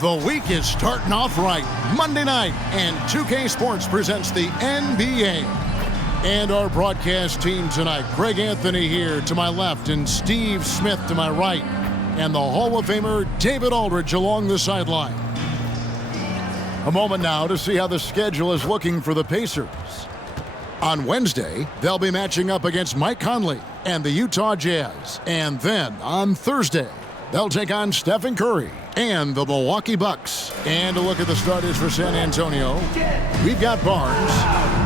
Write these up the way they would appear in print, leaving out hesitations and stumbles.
The week is starting off right. Monday night, and 2K Sports presents the NBA. And our broadcast team tonight, Greg Anthony here to my left and Steve Smith to my right. And the Hall of Famer David Aldridge along the sideline. A moment now to see how the schedule is looking for the Pacers. On Wednesday, they'll be matching up against Mike Conley and the Utah Jazz. And then on Thursday, they'll take on Stephen Curry and the Milwaukee Bucks. And a look at the starters for San Antonio. We've got Barnes,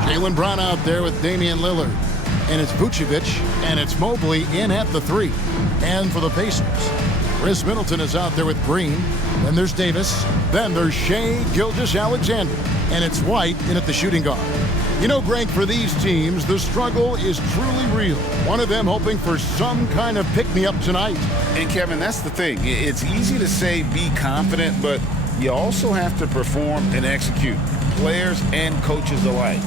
Jaylen Brown out there with Damian Lillard. And it's Vucevic, and it's Mobley in at the 3. And for the Pacers, Chris Middleton is out there with Green. Then there's Davis. Then there's Shai Gilgeous-Alexander. And it's White in at the shooting guard. You know, Greg, for these teams, the struggle is truly real. One of them hoping for some kind of pick-me-up tonight. And, Kevin, that's the thing. It's easy to say be confident, but you also have to perform and execute, players and coaches alike.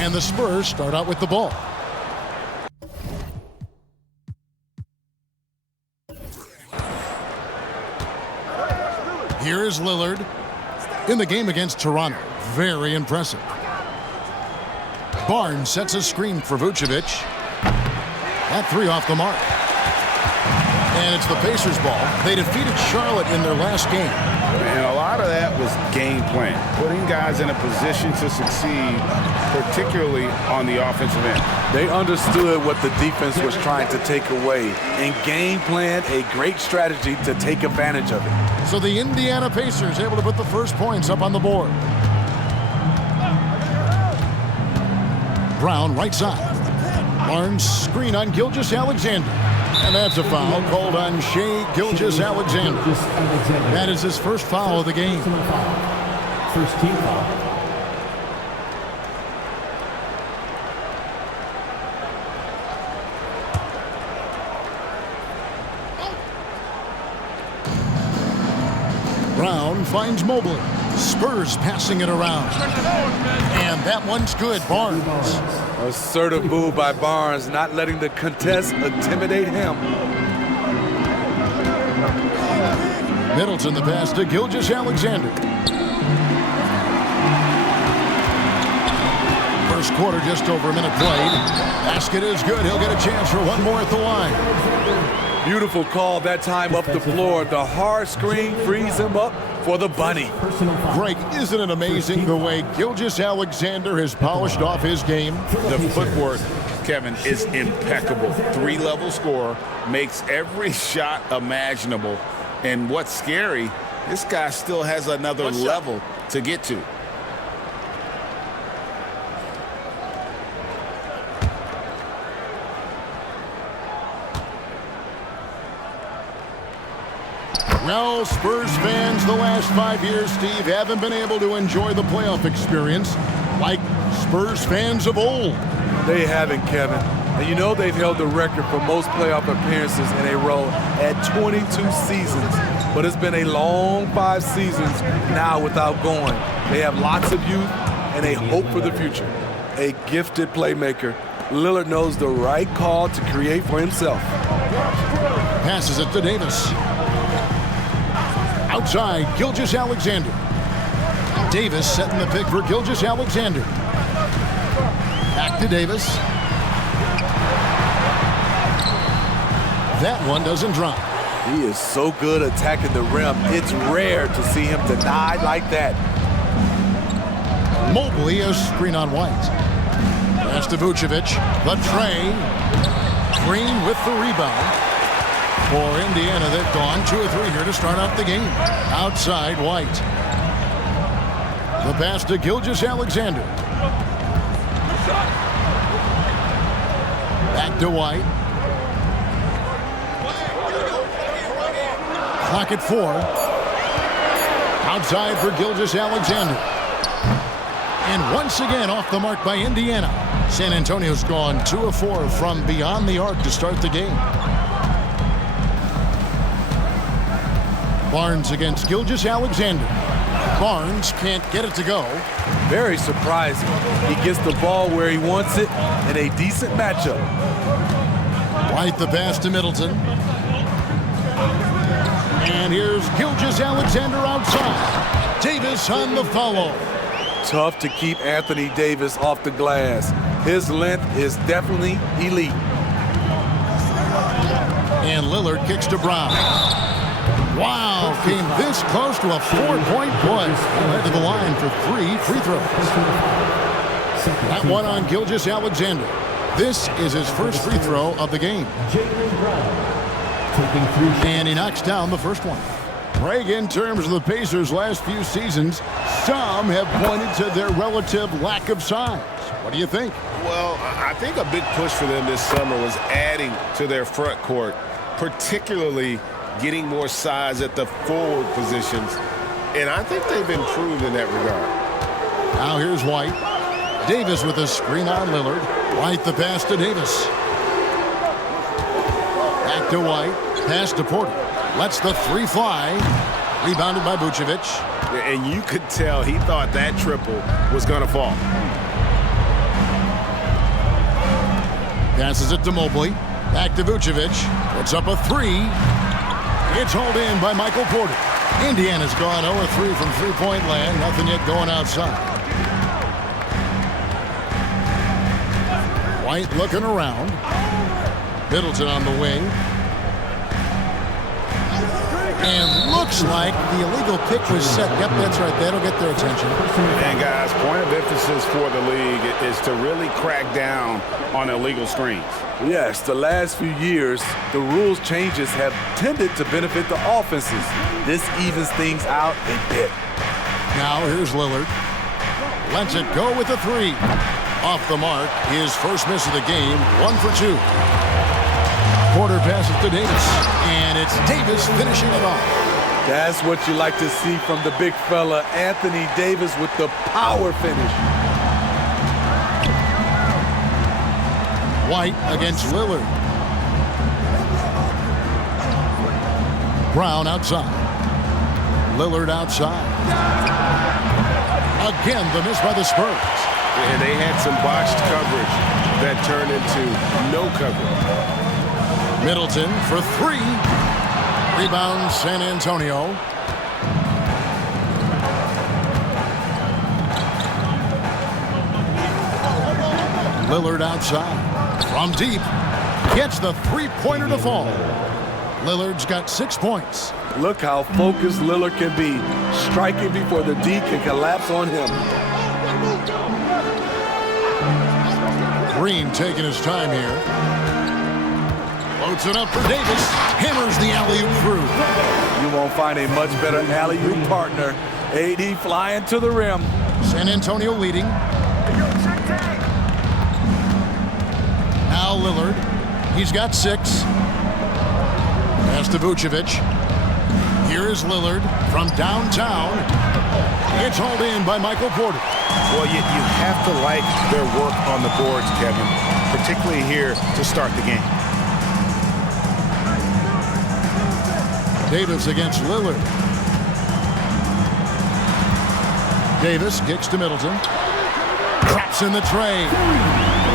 And the Spurs start out with the ball. Here is Lillard in the game against Toronto. Very impressive. Barnes sets a screen for Vucevic. That 3 off the mark. And it's the Pacers' ball. They defeated Charlotte in their last game. And a lot of that was game plan, putting guys in a position to succeed, particularly on the offensive end. They understood what the defense was trying to take away and game plan a great strategy to take advantage of it. So the Indiana Pacers able to put the first points up on the board. Brown right side. Barnes screen on Gilgeous-Alexander. And that's a foul called on Shai Gilgeous-Alexander. That is his first foul of the game. First team foul. Brown finds Mobley. Spurs passing it around. And that one's good. Barnes. Assertive move by Barnes, not letting the contest intimidate him. Middleton the pass to Gilgeous-Alexander. First quarter, just over a minute played. Basket is good. He'll get a chance for one more at the line. Beautiful call that time up the floor. The hard screen frees him up for the bunny. Greg, isn't it amazing the way Gilgeous-Alexander has polished off his game? The footwork, Kevin, is impeccable. 3-level scorer, makes every shot imaginable. And what's scary, this guy still has another level to get to. Well, Spurs fans, the last 5 years, Steve, haven't been able to enjoy the playoff experience like Spurs fans of old. They haven't, Kevin. And you know they've held the record for most playoff appearances in a row at 22 seasons. But it's been a long 5 seasons now without going. They have lots of youth and a hope for the future. A gifted playmaker. Lillard knows the right call to create for himself. Passes it to Davis. Outside, Gilgeous-Alexander. Davis setting the pick for Gilgeous-Alexander. Back to Davis. That one doesn't drop. He is so good attacking the rim. It's rare to see him denied like that. Mobley, a screen on White. Pass to Vucevic. The tray. Green with the rebound. For Indiana, they've gone 2 or 3 here to start out the game. Outside, White. The pass to Gilgeous-Alexander. Back to White. Clock at 4. Outside for Gilgeous-Alexander. And once again off the mark by Indiana. San Antonio's gone 2 of 4 from beyond the arc to start the game. Barnes against Gilgeous-Alexander. Barnes can't get it to go. Very surprising. He gets the ball where he wants it in a decent matchup. White the pass to Middleton. And here's Gilgeous-Alexander outside. Davis on the follow. Tough to keep Anthony Davis off the glass. His length is definitely elite. And Lillard kicks to Brown. Wow, came this close to a 4-point play. Led to the line for 3 free throws. That one on Gilgeous-Alexander. This is his first free throw of the game. And he knocks down the first one. Greg, in terms of the Pacers' last few seasons, some have pointed to their relative lack of size. What do you think? Well, I think a big push for them this summer was adding to their front court, particularly getting more size at the forward positions. And I think they've improved in that regard. Now here's White. Davis with a screen on Lillard. White the pass to Davis. Back to White. Pass to Porter. Lets the 3 fly. Rebounded by Vucevic. And you could tell he thought that triple was going to fall. Passes it to Mobley. Back to Vucevic. Puts up a 3. It's hauled in by Michael Porter. Indiana's gone 0-3 from three-point land. Nothing yet going outside. White looking around. Middleton on the wing. And looks like the illegal pick was set. Yep, that's right. That'll get their attention. And guys, point of emphasis for the league is to really crack down on illegal screens. Yes, the last few years, the rules changes have tended to benefit the offenses. This evens things out a bit. Now here's Lillard. Lets it go with a 3. Off the mark, his first miss of the game, 1 for 2. Porter passes to Davis, and it's Davis finishing it off. That's what you like to see from the big fella, Anthony Davis, with the power finish. White against Lillard. Brown outside. Lillard outside. Again, the miss by the Spurs. And they had some botched coverage that turned into no coverage. Middleton for 3. Rebound San Antonio. Lillard outside. From deep. Gets the 3-pointer to fall. Lillard's got 6 points. Look how focused Lillard can be. Striking before the D can collapse on him. Green taking his time here. Floats it up for Davis. Hammers the alley-oop through. You won't find a much better alley-oop partner. AD flying to the rim. San Antonio leading. Now Lillard. He's got 6. Pass to Vucevic. Here is Lillard from downtown. It's hauled in by Michael Porter. Well, you have to like their work on the boards, Kevin, particularly here to start the game. Davis against Lillard. Davis kicks to Middleton. Drops in the tray.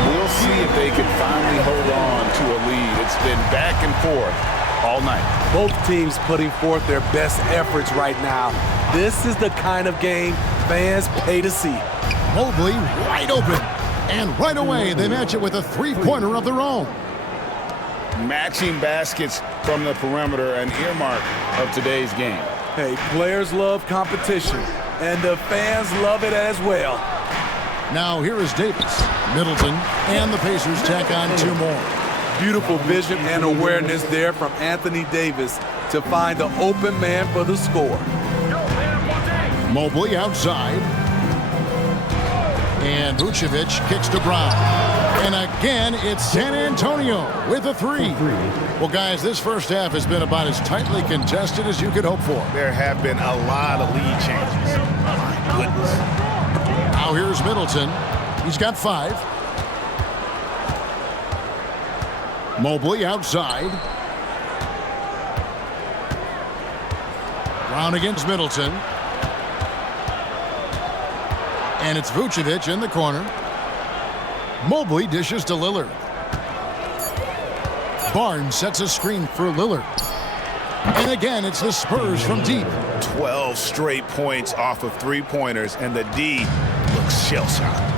We'll see if they can finally hold on to a lead. It's been back and forth all night. Both teams putting forth their best efforts right now. This is the kind of game fans pay to see. Mobley wide open. And right away, they match it with a 3-pointer of their own. Matching baskets from the perimeter, an earmark of today's game. Hey, players love competition, and the fans love it as well. Now here is Davis. Middleton and the Pacers tack on 2 more. Beautiful vision and awareness there from Anthony Davis to find the open man for the score. Mobley outside. And Vucevic kicks to Brown. And again, it's San Antonio with a three. Well, guys, this first half has been about as tightly contested as you could hope for. There have been a lot of lead changes. My goodness. Now here's Middleton. He's got 5. Mobley outside. Brown against Middleton. And it's Vucevic in the corner. Mobley dishes to Lillard. Barnes sets a screen for Lillard. And again, it's the Spurs from deep. 12 straight points off of three-pointers, and the D looks shell-shocked.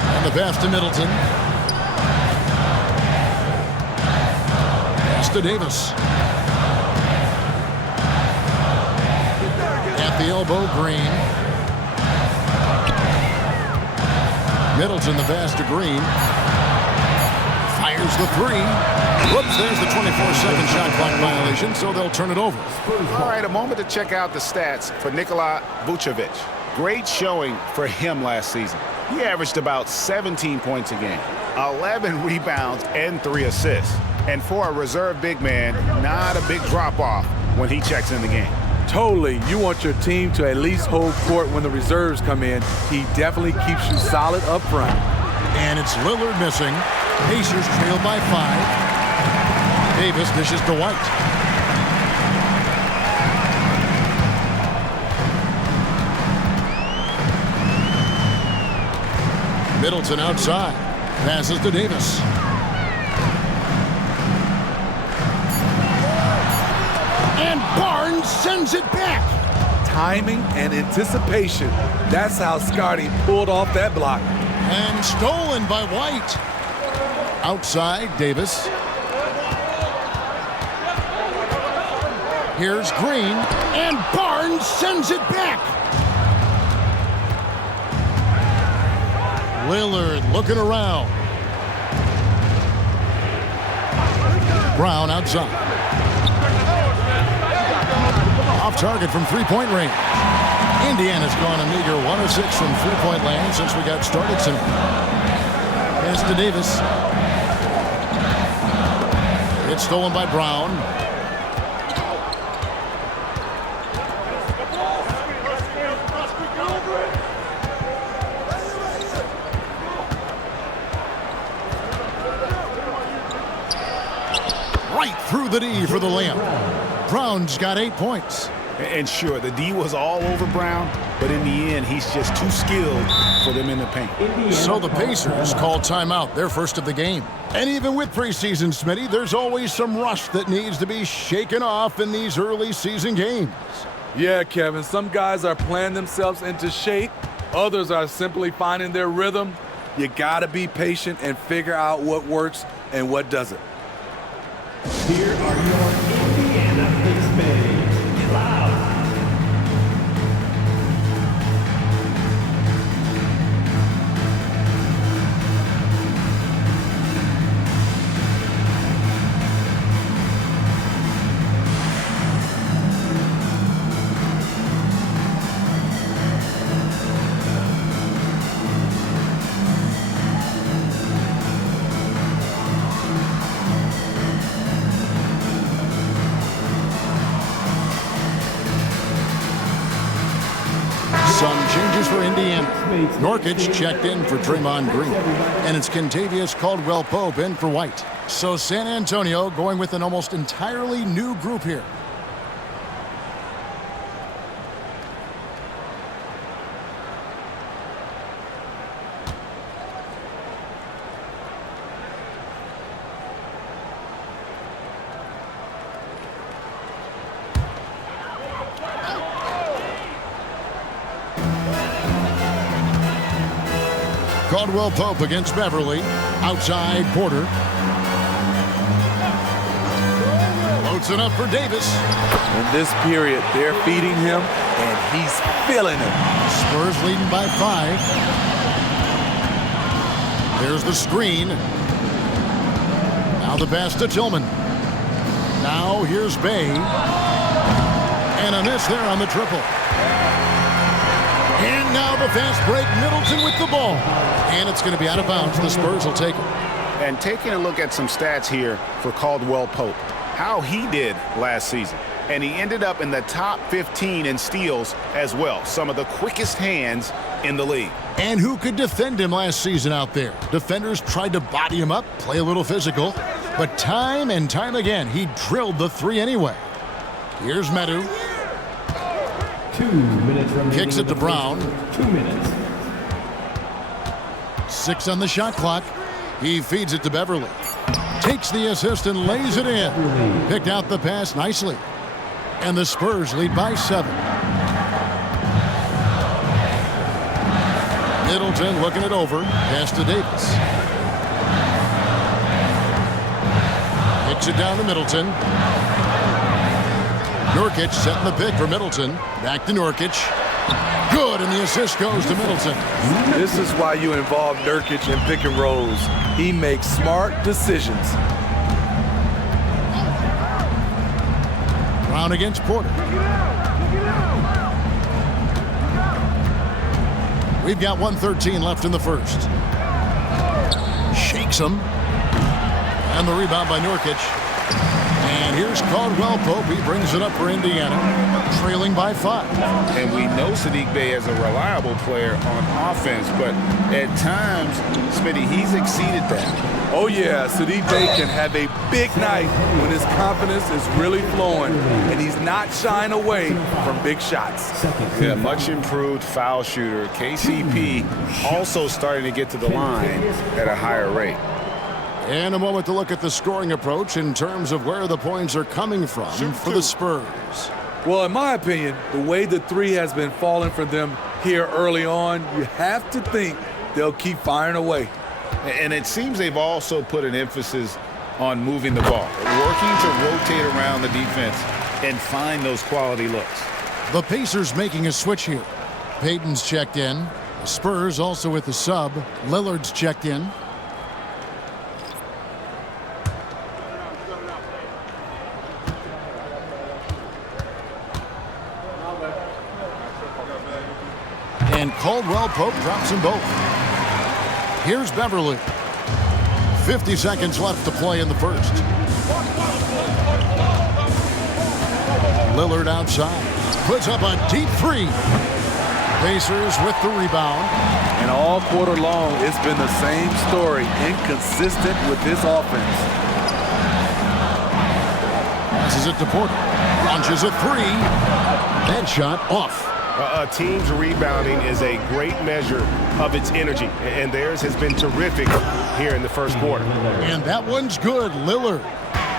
And the pass to Middleton. Pass to Davis. At the elbow, Green. Middleton the pass to Green. Fires the three. Whoops, there's the 24-second shot clock violation, so they'll turn it over. All right, a moment to check out the stats for Nikola Vucevic. Great showing for him last season. He averaged about 17 points a game, 11 rebounds, and 3 assists. And for a reserve big man, not a big drop-off when he checks in the game. Totally. You want your team to at least hold court when the reserves come in. He definitely keeps you solid up front. And it's Lillard missing. Pacers trail by 5. Davis dishes to White. Middleton outside. Passes to Davis. And Barnes sends it back. Timing and anticipation. That's how Scotty pulled off that block. And stolen by White. Outside, Davis. Here's Green. And Barnes sends it back. Lillard looking around. Brown outside. Off target from three-point range. Indiana's gone a meager 1 of 6 from three-point land since we got started. Pass to Davis. It's stolen by Brown. Right through the D for the layup. Brown's got 8 points. And sure, the D was all over Brown, but in the end, he's just too skilled for them in the paint. So the Pacers call timeout, their first of the game. And even with preseason, Smitty, there's always some rust that needs to be shaken off in these early season games. Yeah, Kevin, some guys are playing themselves into shape. Others are simply finding their rhythm. You gotta be patient and figure out what works and what doesn't. Here are your Indiana Pacers. Loud. Some changes for Indiana. Norkic checked in for Draymond Green. And it's Kentavious Caldwell-Pope in for White. So San Antonio going with an almost entirely new group here. Caldwell-Pope against Beverly. Outside, Porter. Loads it up for Davis. In this period, they're feeding him, and he's feeling it. Spurs leading by 5. There's the screen. Now the pass to Tillman. Now here's Bay. And a miss there on the triple. And now the fast break. Middleton with the ball. And it's going to be out of bounds. The Spurs will take it. And taking a look at some stats here for Caldwell Pope, how he did last season. And he ended up in the top 15 in steals as well. Some of the quickest hands in the league. And who could defend him last season out there? Defenders tried to body him up, play a little physical. But time and time again, he drilled the three anyway. Here's Medu. 2 minutes remaining. Kicks it to Brown. 2 minutes. 6 on the shot clock. He feeds it to Beverly. Takes the assist and lays it in. Picked out the pass nicely. And the Spurs lead by 7. Middleton looking it over. Pass to Davis. Kicks it down to Middleton. Nurkic setting the pick for Middleton. Back to Nurkic. Good, and the assist goes to Middleton. This is why you involve Nurkic in pick and rolls. He makes smart decisions. Brown against Porter. We've got 1:13 left in the first. Shakes him. And the rebound by Nurkic. And here's Caldwell Pope. He brings it up for Indiana, trailing by 5. And we know Saddiq Bey is a reliable player on offense, but at times, Smitty, he's exceeded that. Oh, yeah, Saddiq Bey can have a big night when his confidence is really flowing and he's not shying away from big shots. Yeah, much improved foul shooter. KCP also starting to get to the line at a higher rate. And a moment to look at the scoring approach in terms of where the points are coming from for the Spurs. Well, in my opinion, the way the three has been falling for them here early on, you have to think they'll keep firing away. And it seems they've also put an emphasis on moving the ball, working to rotate around the defense and find those quality looks. The Pacers making a switch here. Payton's checked in. The Spurs also with the sub. Lillard's checked in. And Caldwell Pope drops them both. Here's Beverly. 50 seconds left to play in the first. Lillard outside. Puts up a deep three. Pacers with the rebound. And all quarter long, it's been the same story. Inconsistent with his offense. Passes it to Porter. Launches a three. That shot off. A team's rebounding is a great measure of its energy, and theirs has been terrific here in the first quarter. And that one's good, Lillard.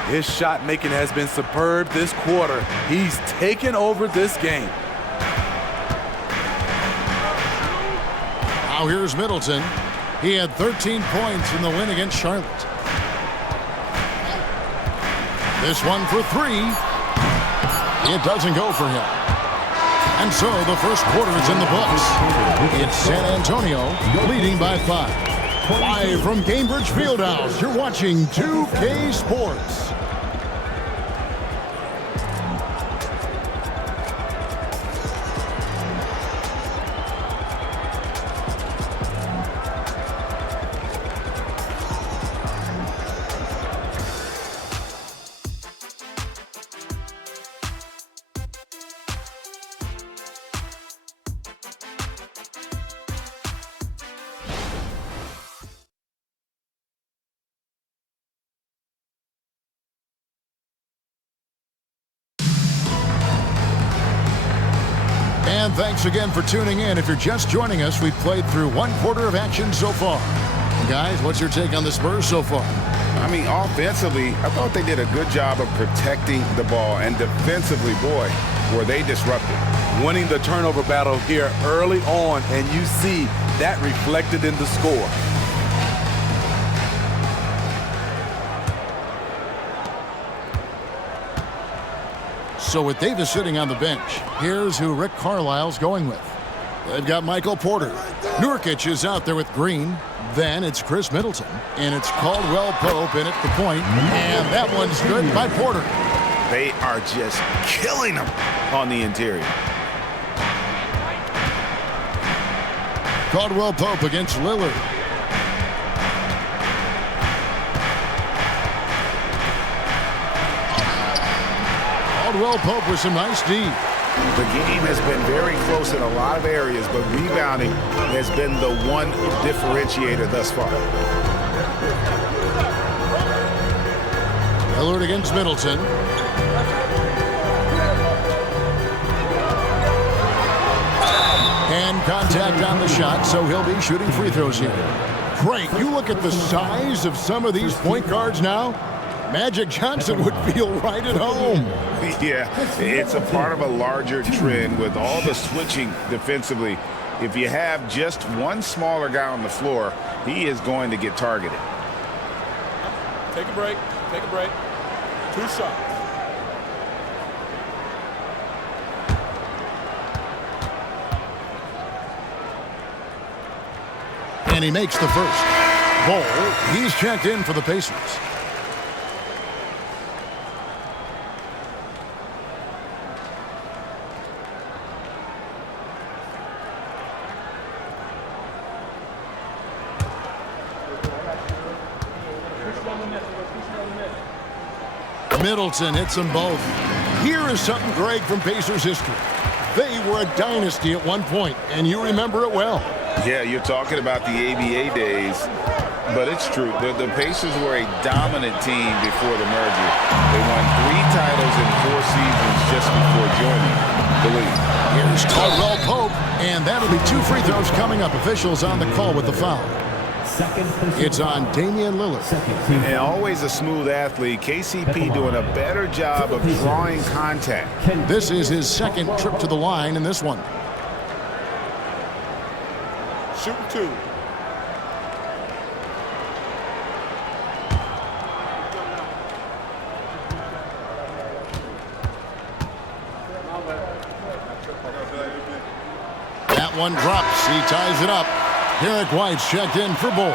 His shot making has been superb this quarter. He's taken over this game. Now here's Middleton. He had 13 points in the win against Charlotte. This one for 3. It doesn't go for him. And so the first quarter is in the books. It's San Antonio leading by 5. Live from Cambridge Fieldhouse, you're watching 2K Sports. And thanks again for tuning in. If you're just joining us, we've played through 1 quarter of action so far. Guys, what's your take on the Spurs so far? I mean, offensively, I thought they did a good job of protecting the ball. And defensively, boy, were they disruptive. Winning the turnover battle here early on, and you see that reflected in the score. So with Davis sitting on the bench, here's who Rick Carlisle's going with. They've got Michael Porter. Nurkic is out there with Green. Then it's Chris Middleton. And it's Caldwell Pope in at the point. And that one's good by Porter. They are just killing them on the interior. Caldwell Pope against Lillard. Caldwell Pope with some nice D. The game has been very close in a lot of areas, but rebounding has been the one differentiator thus far. Lillard against Middleton. And contact on the shot, so he'll be shooting free throws here. Great. You look at the size of some of these point guards now. Magic Johnson would feel right at home. Yeah, it's a part of a larger trend with all the switching defensively. If you have just one smaller guy on the floor, he is going to get targeted. Take a break. Take a break. 2 shots. And he makes the first. Ball, he's checked in for the Pacers. Middleton hits them both. Here is something, Greg, from Pacers history. They were a dynasty at one point, and you remember it well. Yeah, you're talking about the ABA days, but it's true. The Pacers were a dominant team before the merger. They won 3 titles in 4 seasons just before joining the league. Here's Caldwell Pope, and that'll be 2 free throws coming up. Officials on the call with the foul. It's on Damian Lillard. And always a smooth athlete, KCP doing a better job of drawing contact. This is his second trip to the line in this one. Shooting 2. That one drops. He ties it up. Derek White's checked in for Bull.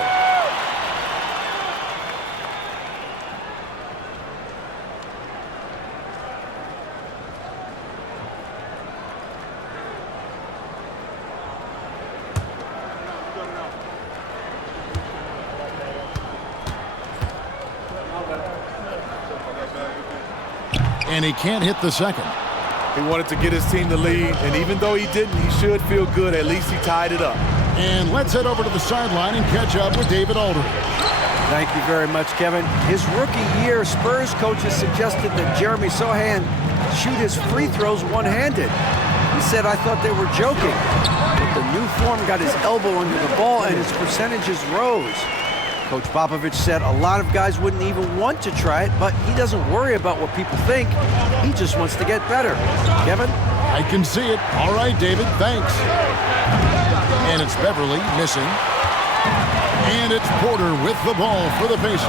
And he can't hit the second. He wanted to get his team the lead, and even though he didn't, he should feel good. At least he tied it up. And let's head over to the sideline and catch up with David Aldridge. Thank you very much, Kevin. His rookie year, Spurs coaches suggested that Jeremy Sohan shoot his free throws one-handed. He said, "I thought they were joking." But the new form got his elbow under the ball and his percentages rose. Coach Popovich said a lot of guys wouldn't even want to try it, but he doesn't worry about what people think. He just wants to get better. Kevin? I can see it. All right, David, thanks. And it's Beverly missing. And it's Porter with the ball for the Pacers.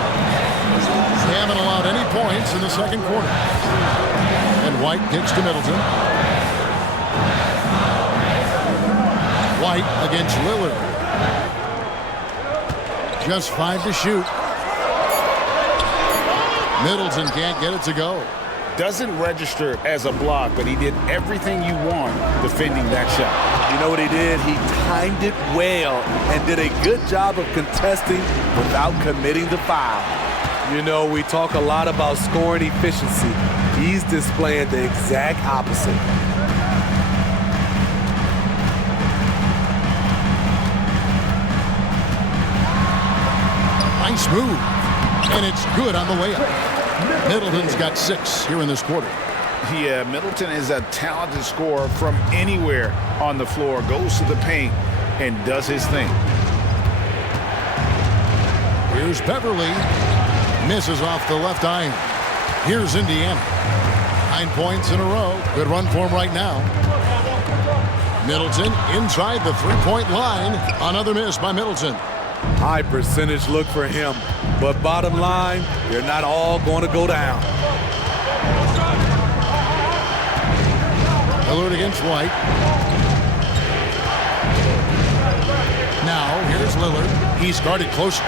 They haven't allowed any points in the second quarter. And White kicks to Middleton. White against Lillard. Just 5 to shoot. Middleton can't get it to go. Doesn't register as a block, but he did everything you want defending that shot. You know what he did? He timed it well and did a good job of contesting without committing the foul. You know, we talk a lot about scoring efficiency. He's displaying the exact opposite. Nice move. And it's good on the way up. Middleton's got 6 here in this quarter. Yeah, Middleton is a talented scorer from anywhere on the floor, goes to the paint, and does his thing. Here's Beverly. Misses off the left iron. Here's Indiana. 9 points in a row. Good run for him right now. Middleton inside the 3-point line. Another miss by Middleton. High percentage look for him. But bottom line, they're not all going to go down. Lillard against White. Now, here's Lillard. He's guarded closer.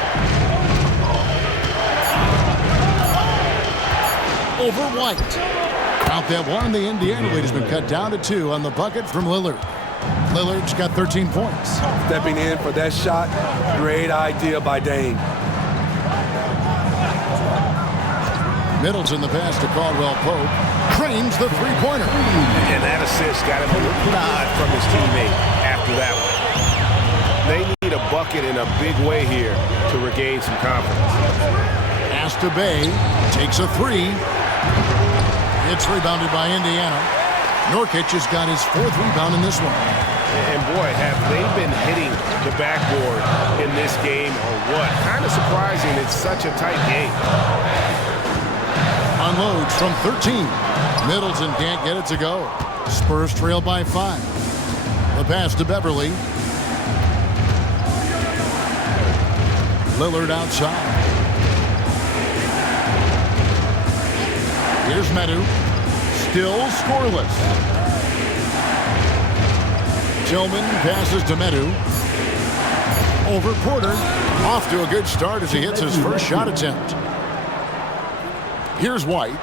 Over White. Out that one, the Indiana lead has been cut down to 2 on the bucket from Lillard. Lillard's got 13 points. Stepping in for that shot, great idea by Dame. Middleton the pass to Caldwell Pope. Drains the three-pointer. And that assist got him a little nod from his teammate after that one. They need a bucket in a big way here to regain some confidence. Pass to Bay. Takes a three. It's rebounded by Indiana. Nurkic has got his fourth rebound in this one. And boy, have they been hitting the backboard in this game or what? Kind of surprising it's such a tight game. Unloads from 13. Middleton can't get it to go. Spurs trail by 5. The pass to Beverly. Lillard outside. Here's Medu. Still scoreless. Tillman passes to Medu. Over Porter. Off to a good start as he hits his first shot attempt. Here's White.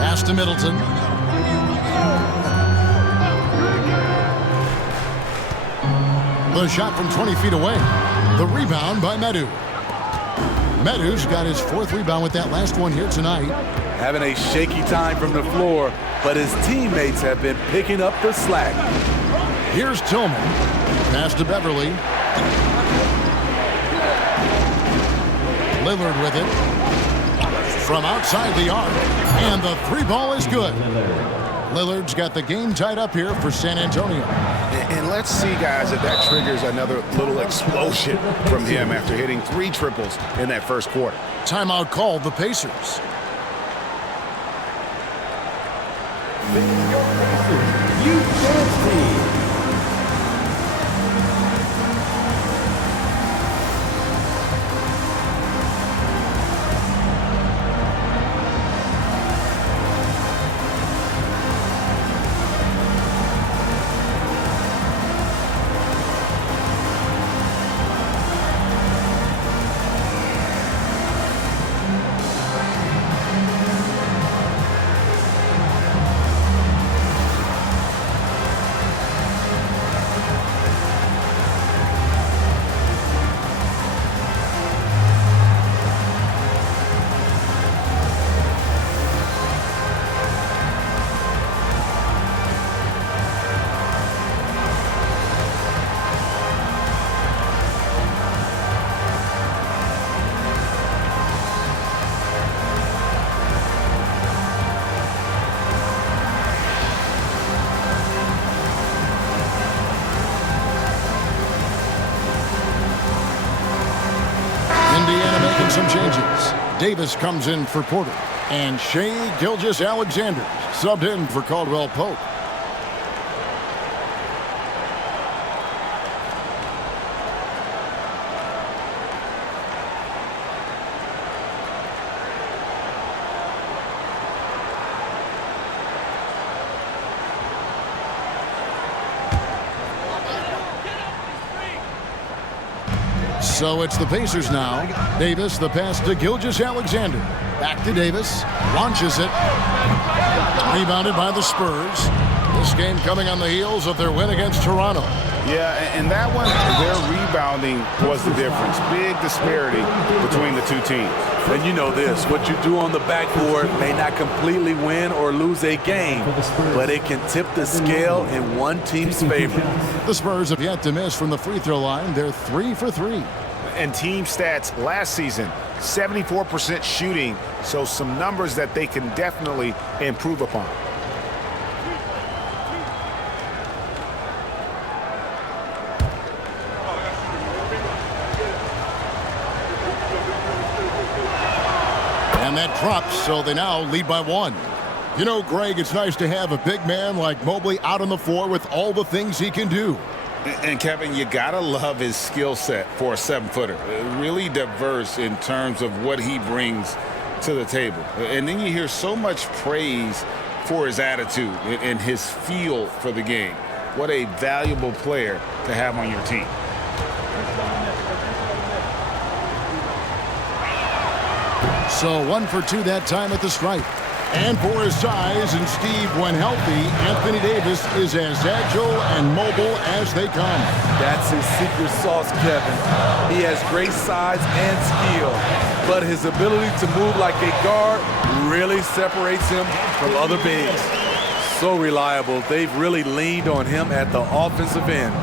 Pass to Middleton. The shot from 20 feet away. The rebound by Medu. Medu's got his fourth rebound with that last one here tonight. Having a shaky time from the floor, but his teammates have been picking up the slack. Here's Tillman. Pass to Beverly. Lillard with it. From outside the arc. And the three ball is good. Lillard's got the game tied up here for San Antonio. And let's see, guys, if that triggers another little explosion from him after hitting 3 triples in that first quarter. Timeout called the Pacers. You fancy. Indiana making some changes. Davis comes in for Porter. And Shai Gilgeous-Alexander subbed in for Caldwell Pope. So it's the Pacers now. Davis, the pass to Gilgeous-Alexander. Back to Davis. Launches it. Rebounded by the Spurs. This game coming on the heels of their win against Toronto. Yeah, and that one, their rebounding was the difference. Big disparity between the two teams. And you know this, what you do on the backboard may not completely win or lose a game, but it can tip the scale in one team's favor. The Spurs have yet to miss from the free throw line. They're 3 for 3. And team stats last season, 74% shooting, so some numbers that they can definitely improve upon. And that drops, so they now lead by 1. You know, Greg, it's nice to have a big man like Mobley out on the floor with all the things he can do. And Kevin, you gotta love his skill set for a 7-footer. Really diverse in terms of what he brings to the table. And then you hear so much praise for his attitude and his feel for the game. What a valuable player to have on your team. So 1 for 2 that time at the stripe. And for his size, and Steve, when healthy, Anthony Davis is as agile and mobile as they come. That's his secret sauce, Kevin. He has great size and skill, but his ability to move like a guard really separates him from other bigs. So reliable, they've really leaned on him at the offensive end.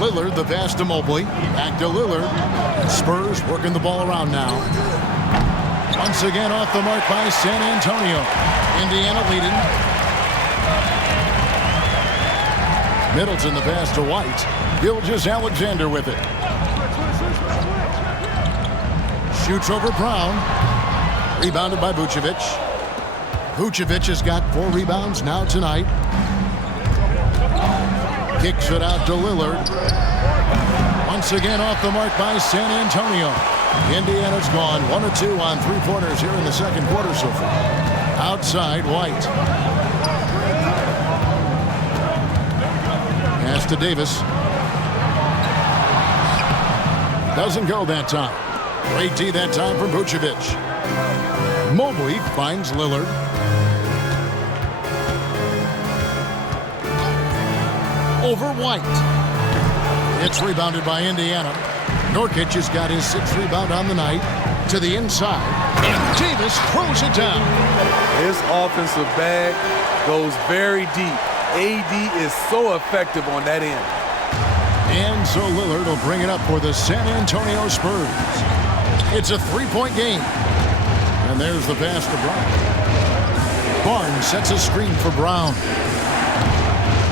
Lillard, the pass to Mobley. Back to Lillard. Spurs working the ball around now. Once again off the mark by San Antonio. Indiana leading. Middleton the pass to White. Gilgeous-Alexander with it. Shoots over Brown. Rebounded by Vucevic. Vucevic has got 4 rebounds now tonight. Kicks it out to Lillard. Once again off the mark by San Antonio. Indiana's gone 1 of 2 on 3-pointers here in the second quarter so far. Outside, White. Pass to Davis. Doesn't go that time. Great D that time from Vucevic. Mobley finds Lillard. Over White. It's rebounded by Indiana. Nurkic has got his 6th rebound on the night. To the inside. And Davis throws it down. His offensive bag goes very deep. AD is so effective on that end. And so Lillard will bring it up for the San Antonio Spurs. It's a 3-point game. And there's the pass to Brown. Barnes sets a screen for Brown.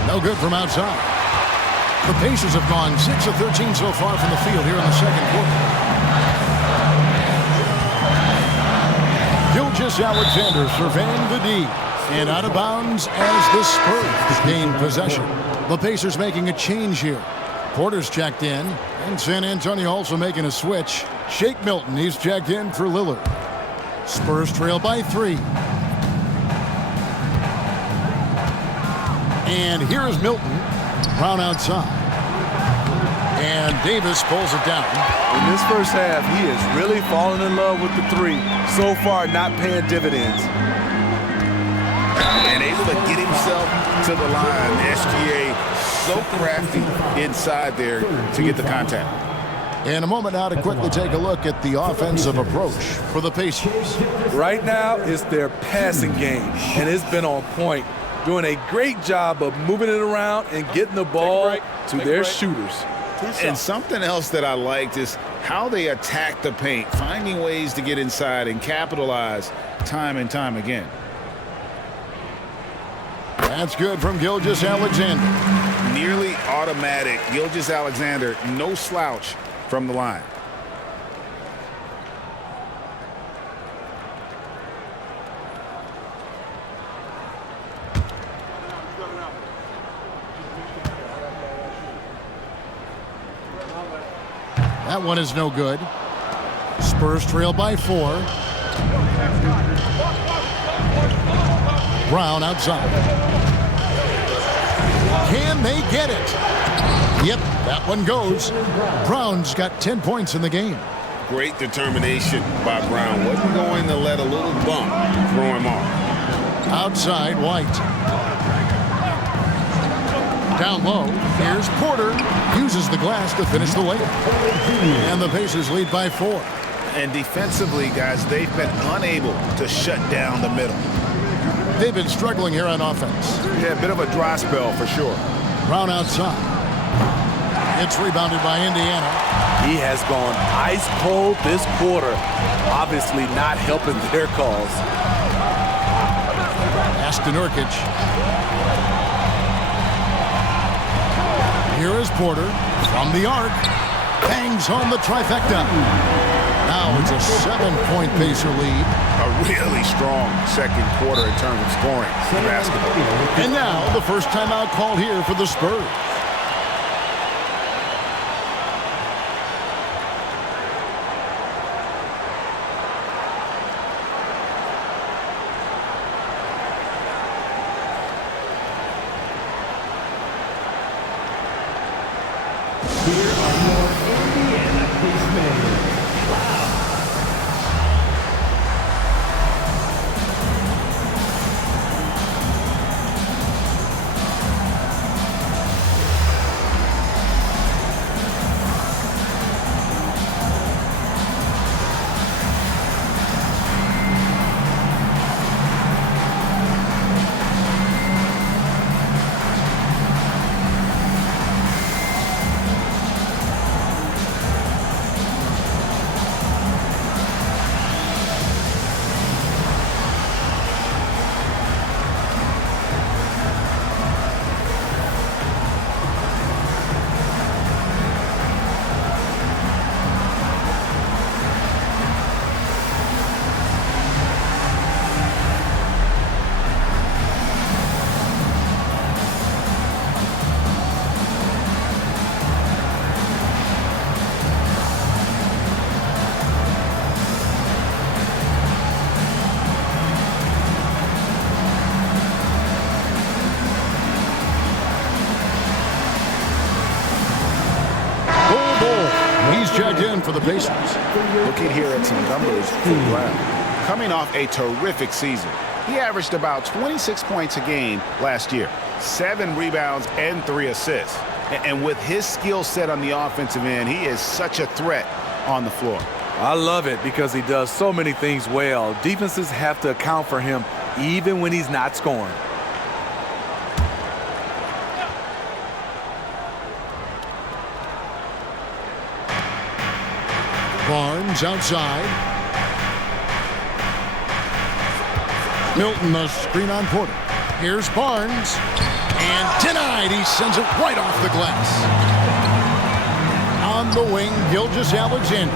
No good from outside. The Pacers have gone 6 of 13 so far from the field here in the second quarter. Gilgeous-Alexander surveying the D. And out of bounds as the Spurs gain possession. The Pacers making a change here. Porter's checked in. And San Antonio also making a switch. Shake Milton, he's checked in for Lillard. Spurs trail by 3. And here is Milton. Brown outside. And Davis pulls it down. In this first half, he is really falling in love with the 3. So far, not paying dividends. And able to get himself to the line. SGA so crafty inside there to get the contact. In a moment now to quickly take a look at the offensive approach for the Pacers. Right now, it's their passing game, and it's been on point. Doing a great job of moving it around and getting the ball to their shooters. And something else that I liked is how they attack the paint, finding ways to get inside and capitalize time and time again. That's good from Gilgeous-Alexander. Nearly automatic. Gilgeous-Alexander, no slouch from the line. That one is no good. Spurs trail by 4. Brown outside. Can they get it? Yep, that one goes. Brown's got 10 points in the game. Great determination by Brown. Wasn't going to let a little bump throw him off. Outside, White. Down low, here's Porter. Uses the glass to finish the layup. And the Pacers lead by 4. And defensively, guys, they've been unable to shut down the middle. They've been struggling here on offense. Yeah, a bit of a dry spell for sure. Brown outside. It's rebounded by Indiana. He has gone ice cold this quarter. Obviously not helping their cause. Pass to Nurkic. Here is Porter from the arc. Bangs home the trifecta. Now it's a 7-point Pacer lead. A really strong second quarter in terms of scoring in basketball. And now the first timeout called here for the Spurs. Here are your Indiana case managers. Wow. for the Pacers. Looking here at some numbers for Brown. Coming off a terrific season, he averaged about 26 points a game last year, 7 rebounds and 3 assists. And with his skill set on the offensive end, he is such a threat on the floor. I love it because he does so many things well. Defenses have to account for him even when he's not scoring. Barnes outside. Milton, the screen on Porter. Here's Barnes. And denied. He sends it right off the glass. On the wing, Gilgeous-Alexander.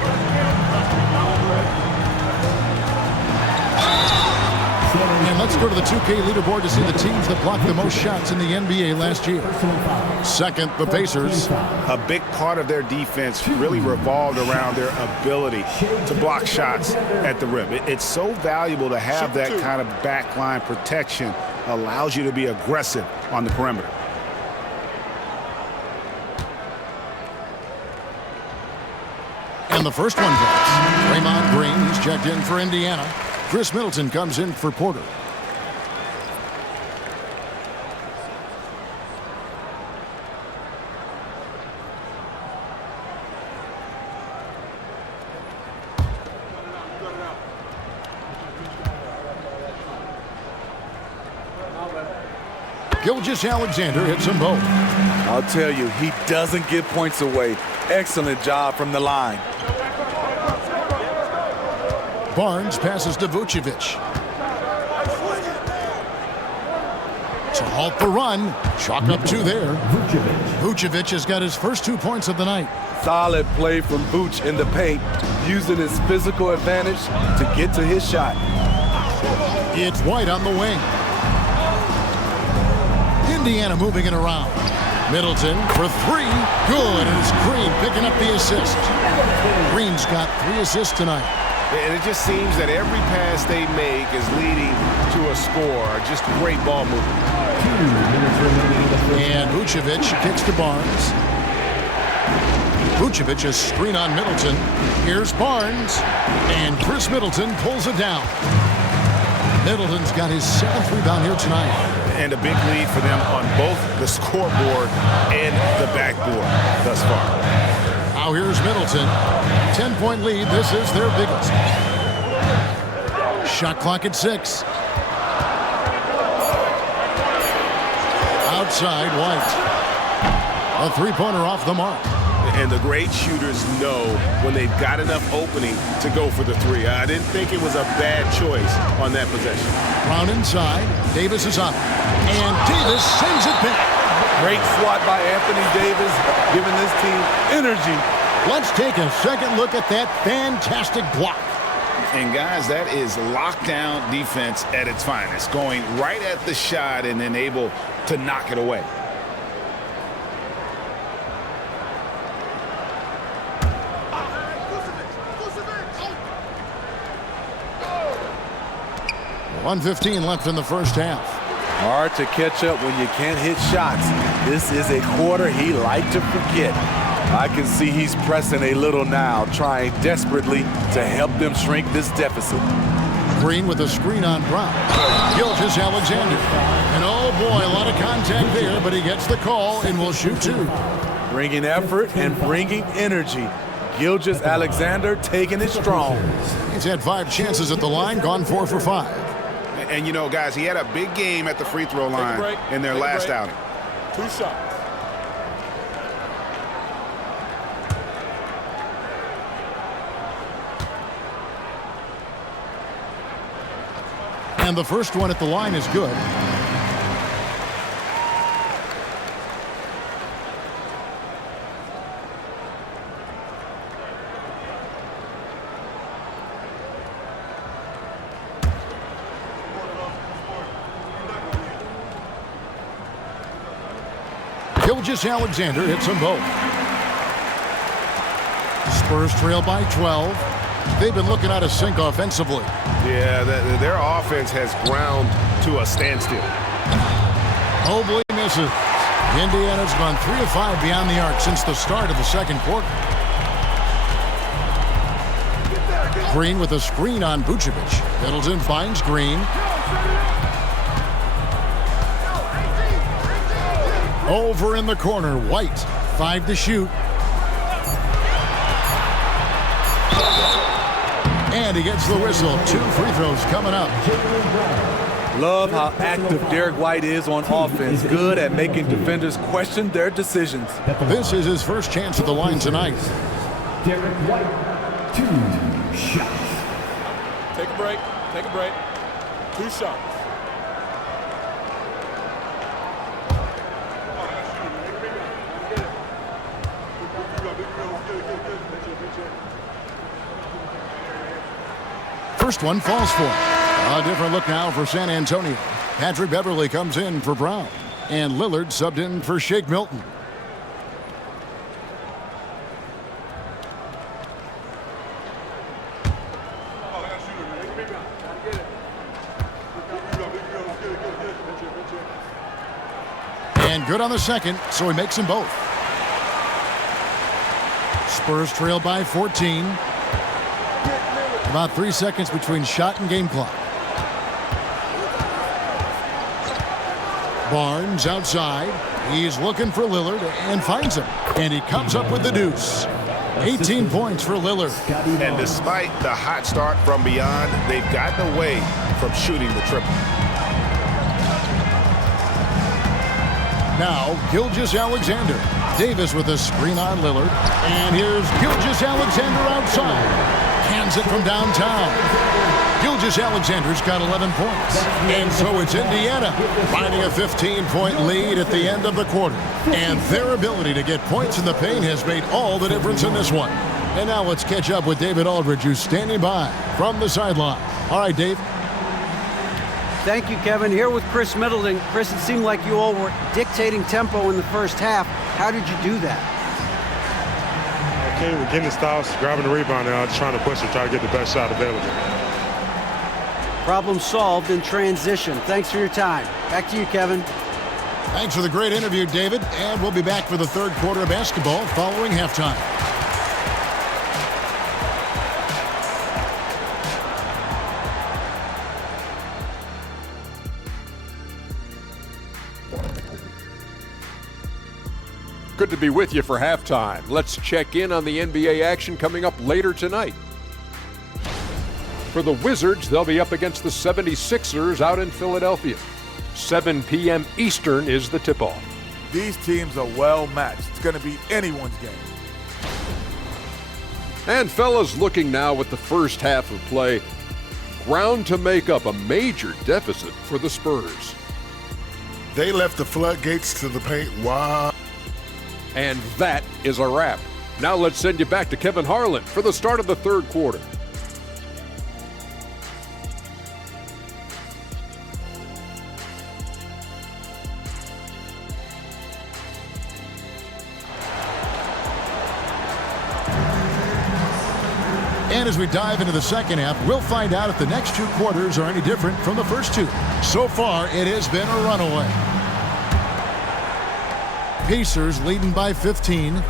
And let's go to the 2K leaderboard to see the teams that blocked the most shots in the NBA last year. Second, the Pacers. A big part of their defense really revolved around their ability to block shots at the rim. It's so valuable to have that kind of backline protection. Allows you to be aggressive on the perimeter. And the first one drops. Draymond Green, he's checked in for Indiana. Chris Middleton comes in for Porter. Gilgeous-Alexander hits them both. I'll tell you, he doesn't give points away. Excellent job from the line. Barnes passes to Vucevic. To halt the run. Chalk up 2 there. Vucevic has got his first 2 points of the night. Solid play from Vooch in the paint, using his physical advantage to get to his shot. It's White on the wing. Indiana moving it around. Middleton for 3. Good, and it's Green picking up the assist. Green's got 3 assists tonight. And it just seems that every pass they make is leading to a score. Just great ball movement. And Vucevic kicks to Barnes. Vucevic has screen on Middleton. Here's Barnes. And Chris Middleton pulls it down. Middleton's got his 7th rebound here tonight. And a big lead for them on both the scoreboard and the backboard thus far. Now here's Middleton. 10-point lead. This is their biggest. Shot clock at 6. Outside, White. A 3-pointer off the mark. And the great shooters know when they've got enough opening to go for the 3. I didn't think it was a bad choice on that possession. Brown inside. Davis is up. And Davis sends it back. Great swat by Anthony Davis, giving this team energy. Let's take a second look at that fantastic block. And guys, that is lockdown defense at its finest, going right at the shot and then able to knock it away. .115 left in the first half. Hard to catch up when you can't hit shots. This is a quarter he liked to forget. I can see he's pressing a little now, trying desperately to help them shrink this deficit. Green with a screen on Brown. Gilgeous-Alexander. And oh boy, a lot of contact there, but he gets the call and will shoot 2. Bringing effort and bringing energy. Gilgeous-Alexander taking it strong. He's had 5 chances at the line, gone 4 for 5. And you know, guys, he had a big game at the free throw line in their last outing. 2 shots. And the first one at the line is good. Gilgeous-Alexander hits them both. Spurs trail by 12. They've been looking out of sync offensively. Yeah, their offense has ground to a standstill. Mobley misses. Indiana's gone 3 of 5 beyond the arc since the start of the second quarter. Green with a screen on Vucevic. Middleton finds Green. Over in the corner, White. 5 to shoot. And he gets the whistle. 2 free throws coming up. Love how active Derek White is on offense. Good at making defenders question their decisions. This is his first chance at the line tonight. Derek White, 2 shots. Take a break. Take a break. 2 shots. First one falls for him. A different look now for San Antonio. Patrick Beverley comes in for Brown. And Lillard subbed in for Shake Milton. And good on the second, so he makes them both. Spurs trail by 14. About 3 seconds between shot and game clock. Barnes outside. He's looking for Lillard and finds him. And he comes up with the deuce. 18 points for Lillard. And despite the hot start from beyond, they've gotten away from shooting the triple. Now, Gilgeous-Alexander. Davis with a screen on Lillard. And here's Gilgeous-Alexander outside. Hands it from downtown. Gilgeous-Alexander's got 11 points. And so it's Indiana finding a 15-point lead at the end of the quarter. And their ability to get points in the paint has made all the difference in this one. And now let's catch up with David Aldridge, who's standing by from the sideline. All right, Dave. Thank you, Kevin. Here with Chris Middleton. Chris, it seemed like you all were dictating tempo in the first half. How did you do that? Okay, we're getting the styles, grabbing the rebound now, just trying to push it, try to get the best shot available. Problem solved in transition. Thanks for your time. Back to you, Kevin. Thanks for the great interview, David. And we'll be back for the third quarter of basketball following halftime. Good to be with you for halftime. Let's check in on the NBA action coming up later tonight. For the Wizards, they'll be up against the 76ers out in Philadelphia. 7 p.m. Eastern is the tip-off. These teams are well matched. It's going to be anyone's game. And fellas, looking now at the first half of play, ground to make up a major deficit for the Spurs. They left the floodgates to the paint wide. And that is a wrap. Now let's send you back to Kevin Harlan for the start of the third quarter. And as we dive into the second half, we'll find out if the next 2 quarters are any different from the first 2. So far, it has been a runaway. Pacers leading by 15.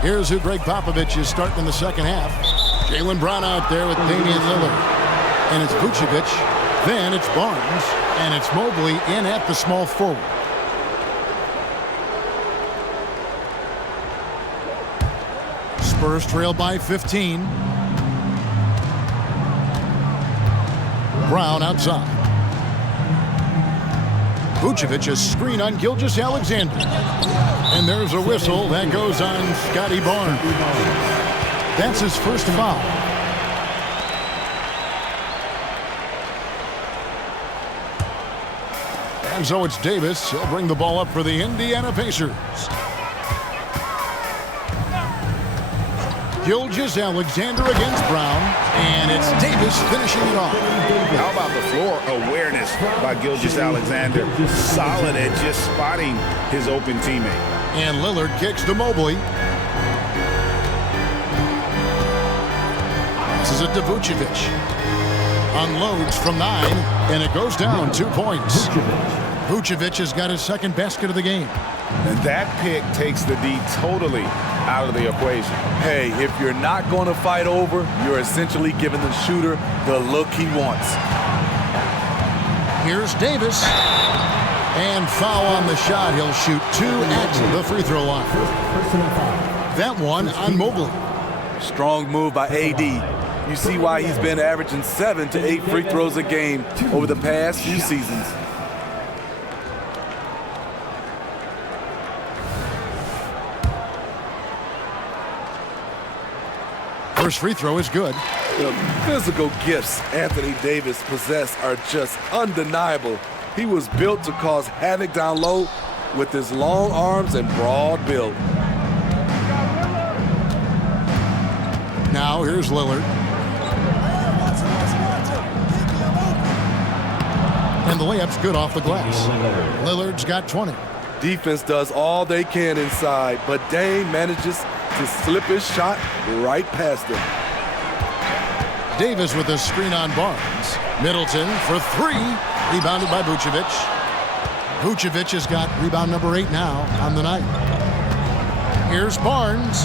Here's who Greg Popovich is starting in the second half. Jaylen Brown out there with Damian Lillard. And it's Vucevic. Then it's Barnes. And it's Mobley in at the small forward. Spurs trail by 15. Brown outside. Vucevic a screen on Gilgeous-Alexander. And there's a whistle that goes on Scotty Barnes. That's his first foul. And so it's Davis. He'll bring the ball up for the Indiana Pacers. Gilgeous-Alexander against Brown, and it's Davis finishing it off. How about the floor awareness by Gilgeous-Alexander? Solid at just spotting his open teammate. And Lillard kicks to Mobley. This is it to Vucevic. Unloads from 9, and it goes down 2 points. Vucevic has got his second basket of the game. And that pick takes the D totally out of the equation. Hey, if you're not going to fight over, you're essentially giving the shooter the look he wants. Here's Davis. And foul on the shot. He'll shoot 2 at the free throw line. That one on Mobley. Strong move by AD. You see why he's been averaging 7 to 8 free throws a game over the past few seasons. First free throw is good. The physical gifts Anthony Davis possesses are just undeniable. He was built to cause havoc down low with his long arms and broad build. Now here's Lillard. And the layup's good off the glass. Lillard's got 20. Defense does all they can inside, but Dame manages to slip his shot right past him. Davis with a screen on Barnes. Middleton for 3. Rebounded by Vucevic. Vucevic has got rebound number 8 now on the night. Here's Barnes.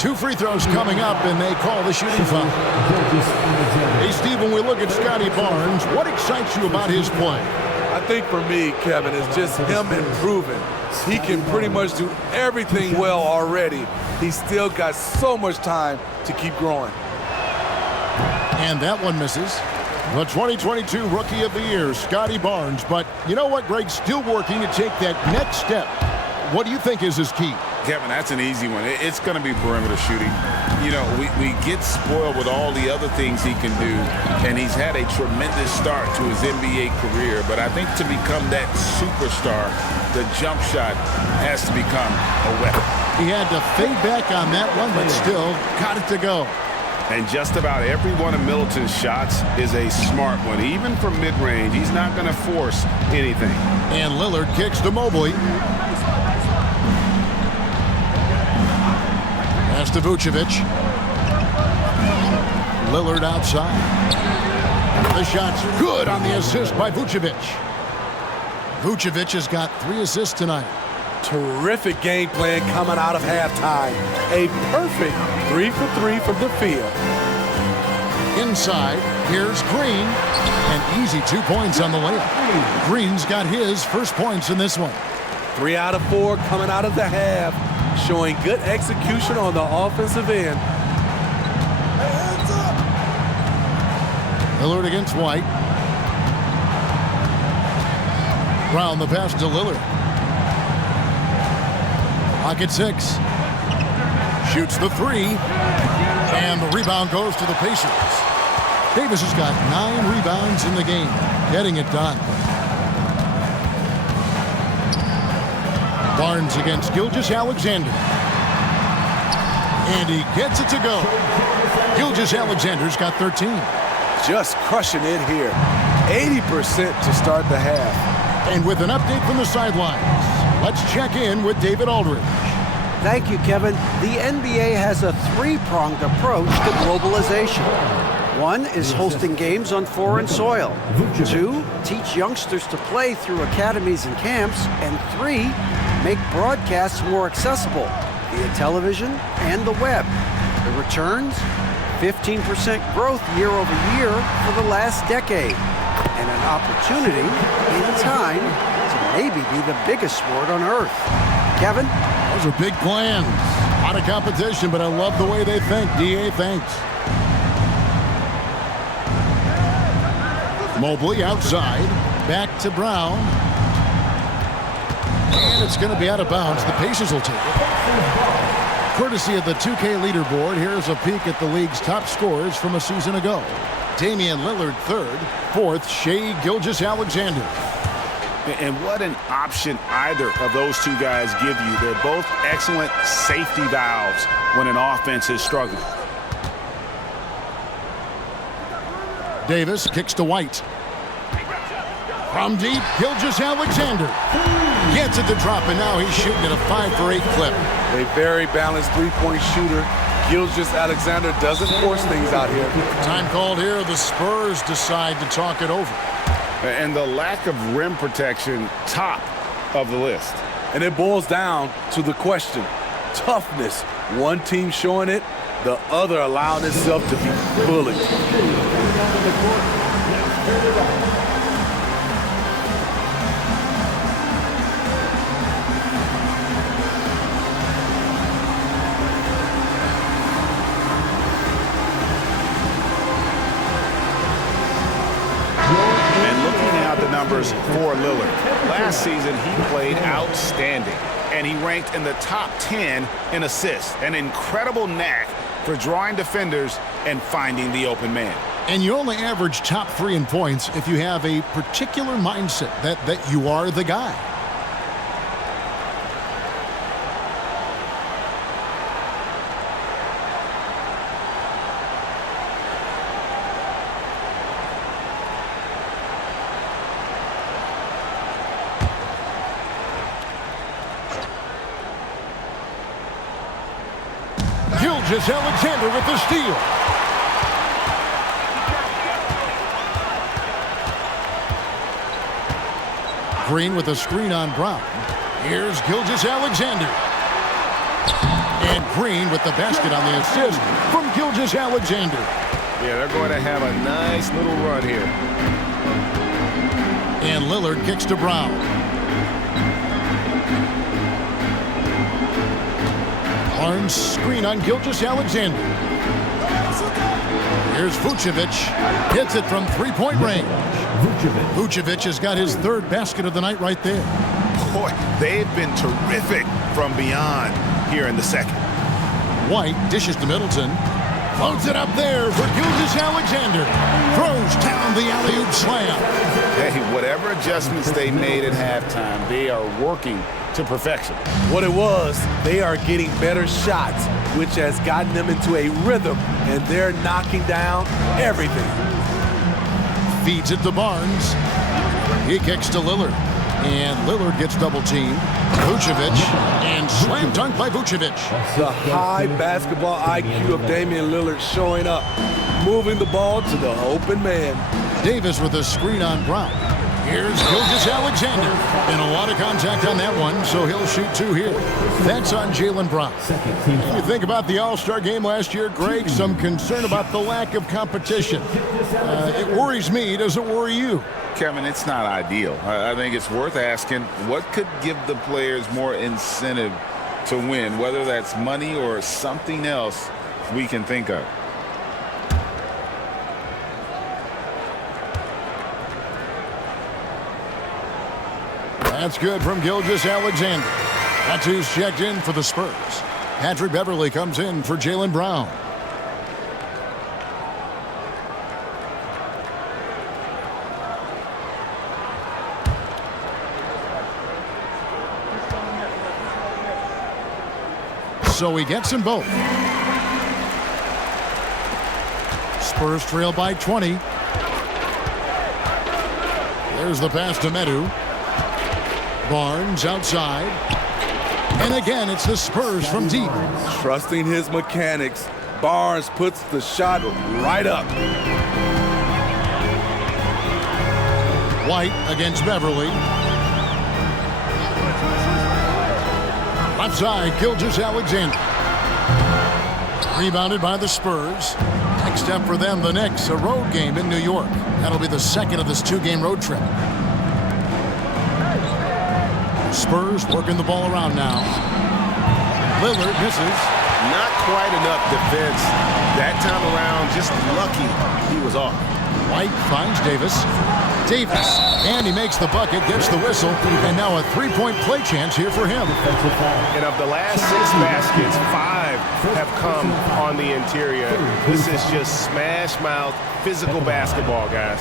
2 free throws coming up, and they call the shooting foul. Hey, Steve, when we look at Scotty Barnes, what excites you about his play? I think for me, Kevin, it's just him improving. He can pretty much do everything well already. He's still got so much time to keep growing. And that one misses. The 2022 Rookie of the Year, Scotty Barnes. But you know what, Greg? Still working to take that next step. What do you think is his key? Kevin, that's an easy one. It's going to be perimeter shooting. You know, we get spoiled with all the other things he can do, and he's had a tremendous start to his NBA career. But I think to become that superstar, the jump shot has to become a weapon. He had to fade back on that one, but still got it to go. And just about every one of Middleton's shots is a smart one. Even from mid-range, he's not going to force anything. And Lillard kicks to Mobley. Pass to Vucevic. Lillard outside. The shot's good on the assist by Vucevic. Vucevic has got 3 assists tonight. Terrific game plan coming out of halftime. A perfect 3 for 3 from the field. Inside, here's Green. An easy 2 points on the layup. Green's got his first points in this one. 3 out of 4 coming out of the half, showing good execution on the offensive end. Lillard against White. Brown the pass to Lillard. Pocket 6. Shoots the 3. And the rebound goes to the Pacers. Davis has got 9 rebounds in the game, getting it done. Barnes against Gilgeous-Alexander. And he gets it to go. Gilgeous-Alexander's got 13. Just crushing it here. 80% to start the half. And with an update from the sidelines, let's check in with David Aldridge. Thank you, Kevin. The NBA has a 3-pronged approach to globalization. 1 is hosting games on foreign soil. 2, teach youngsters to play through academies and camps. And 3, make broadcasts more accessible via television and the web. The returns? 15% growth year over year for the last decade. And an opportunity in time to maybe be the biggest sport on earth. Kevin? Those are big plans. A lot of competition, but I love the way they think. DA, thanks. Mobley outside. Back to Brown. And it's going to be out of bounds. The Pacers will take it. Courtesy of the 2K leaderboard, here's a peek at the league's top scorers from a season ago. Damian Lillard 3rd. 4th, Shai Gilgeous-Alexander. And what an option either of those two guys give you. They're both excellent safety valves when an offense is struggling. Davis kicks to White. From deep, Gilgeous-Alexander gets it to drop, and now he's shooting at a 5 for 8 clip. A very balanced 3-point shooter. Gilgeous-Alexander doesn't force things out here. Time called here. The Spurs decide to talk it over. And the lack of rim protection top of the list. And it boils down to the question, toughness. One team showing it, the other allowing itself to be bullied. Numbers for Lillard. Last season, he played outstanding, and he ranked in the top 10 in assists. An incredible knack for drawing defenders and finding the open man. And you only average top 3 in points if you have a particular mindset that you are the guy. Alexander with the steal. Green with a screen on Brown. Here's Gilgeous-Alexander. And Green with the basket on the assist from Gilgeous-Alexander. Yeah, they're going to have a nice little run here. And Lillard kicks to Brown. Barnes screen on Gilgeous-Alexander. Here's Vucevic. Hits it from three-point range. Vucevic has got his 3rd basket of the night right there. Boy, they've been terrific from beyond here in the second. White dishes to Middleton. Floats it up there for Gilgeous-Alexander. Throws down the alley-oop slam. Hey, whatever adjustments they made at halftime, they are working to perfection. What it was, they are getting better shots, which has gotten them into a rhythm, and they're knocking down everything. Feeds it to Barnes. He kicks to Lillard. And Lillard gets double-teamed. Vucevic, and slam dunk by Vucevic. The high basketball IQ of Damian Lillard showing up, moving the ball to the open man. Davis with a screen on Brown. Here's Gilgeous-Alexander. And a lot of contact on that one, so he'll shoot 2 here. That's on Jaylen Brown. When you think about the All-Star game last year, Greg, some concern about the lack of competition. It worries me. Does it worry you? Kevin, it's not ideal. I think it's worth asking what could give the players more incentive to win, whether that's money or something else we can think of. That's good from Gilgeous-Alexander. That's who's checked in for the Spurs. Patrick Beverley comes in for Jaylen Brown. So he gets them both. Spurs trail by 20. There's the pass to Medu. Barnes outside. And again, it's the Spurs from deep. Trusting his mechanics, Barnes puts the shot right up. White against Beverley. Left side, Gilgeous-Alexander. Rebounded by the Spurs. Next up for them, the Knicks, a road game in New York. That'll be the second of this 2-game road trip. Spurs working the ball around now. Lillard misses. Not quite enough defense. That time around, just lucky he was off. White finds Davis. Davis, and he makes the bucket, gets the whistle, and now a 3-point play chance here for him. And of the last 6 baskets, 5 have come on the interior. This is just smash-mouth, physical basketball, guys.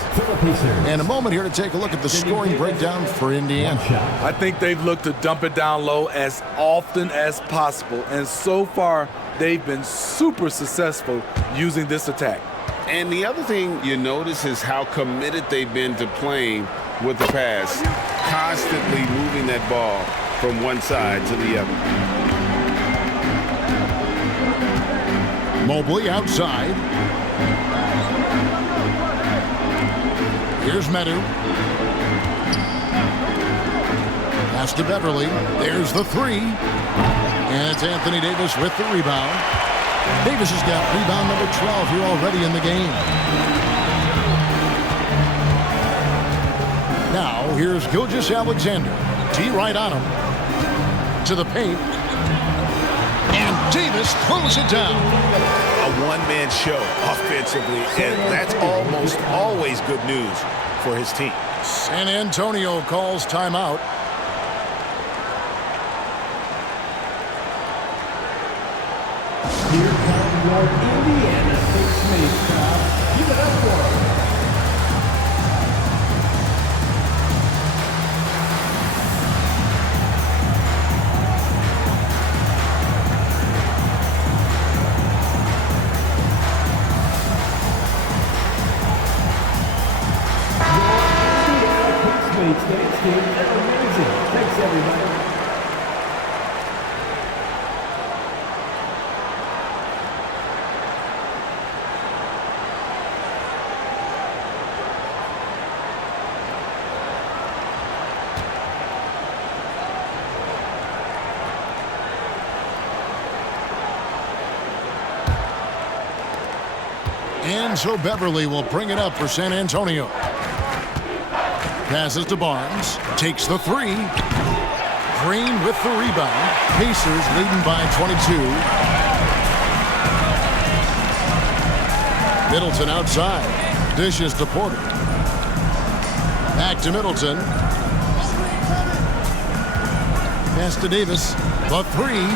And a moment here to take a look at the scoring breakdown for Indiana. I think they've looked to dump it down low as often as possible, and so far they've been super successful using this attack. And the other thing you notice is how committed they've been to playing with the pass, constantly moving that ball from one side to the other. Mobley outside. Here's Medu. Pass to Beverly. There's the three. And it's Anthony Davis with the rebound. Davis has got rebound number 12 here already in the game. Now, here's Gilgeous-Alexander. T right on him. To the paint. And Davis throws it down. A one-man show offensively, and that's almost always good news for his team. San Antonio calls timeout. Here comes your Indiana six-minute crowd. Give it up for him. Thanks, team. That's amazing. Thanks, everybody. And so Beverly will bring it up for San Antonio. Passes to Barnes. Takes the three. Green with the rebound. Pacers leading by 22. Middleton outside. Dishes to Porter. Back to Middleton. Pass to Davis. The three.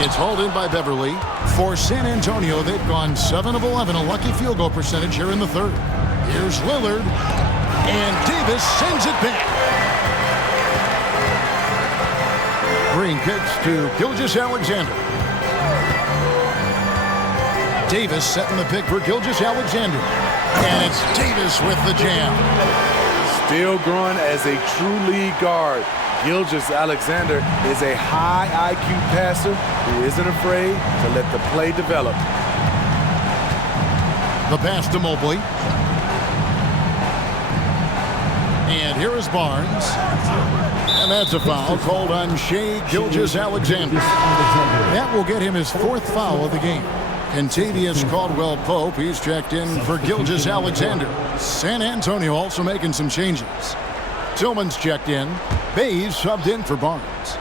It's hauled in by Beverly. For San Antonio, they've gone 7 of 11, a lucky field goal percentage here in the third. Here's Lillard. And Davis sends it back. Green kicks to Gilgeous-Alexander. Davis setting the pick for Gilgeous-Alexander. And it's Davis with the jam. Still growing as a true lead guard. Gilgeous-Alexander is a high IQ passer who isn't afraid to let the play develop. The pass to Mobley. And here is Barnes. And that's a foul called on Shai Gilgeous-Alexander. That will get him his 4th foul of the game. Kentavious Caldwell-Pope, he's checked in for Gilgeous-Alexander. San Antonio also making some changes. Tillman's checked in. Bayes subbed in for Barnes.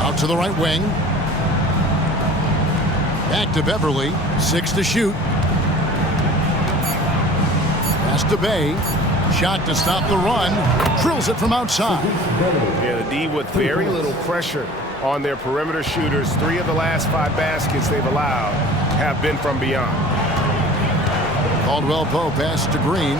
Out to the right wing. Back to Beverly. 6 to shoot. Pass to Bay. Shot to stop the run. Drills it from outside. Yeah, the D with very little pressure on their perimeter shooters. 3 of the last 5 baskets they've allowed have been from beyond. Caldwell-Pope pass to Green.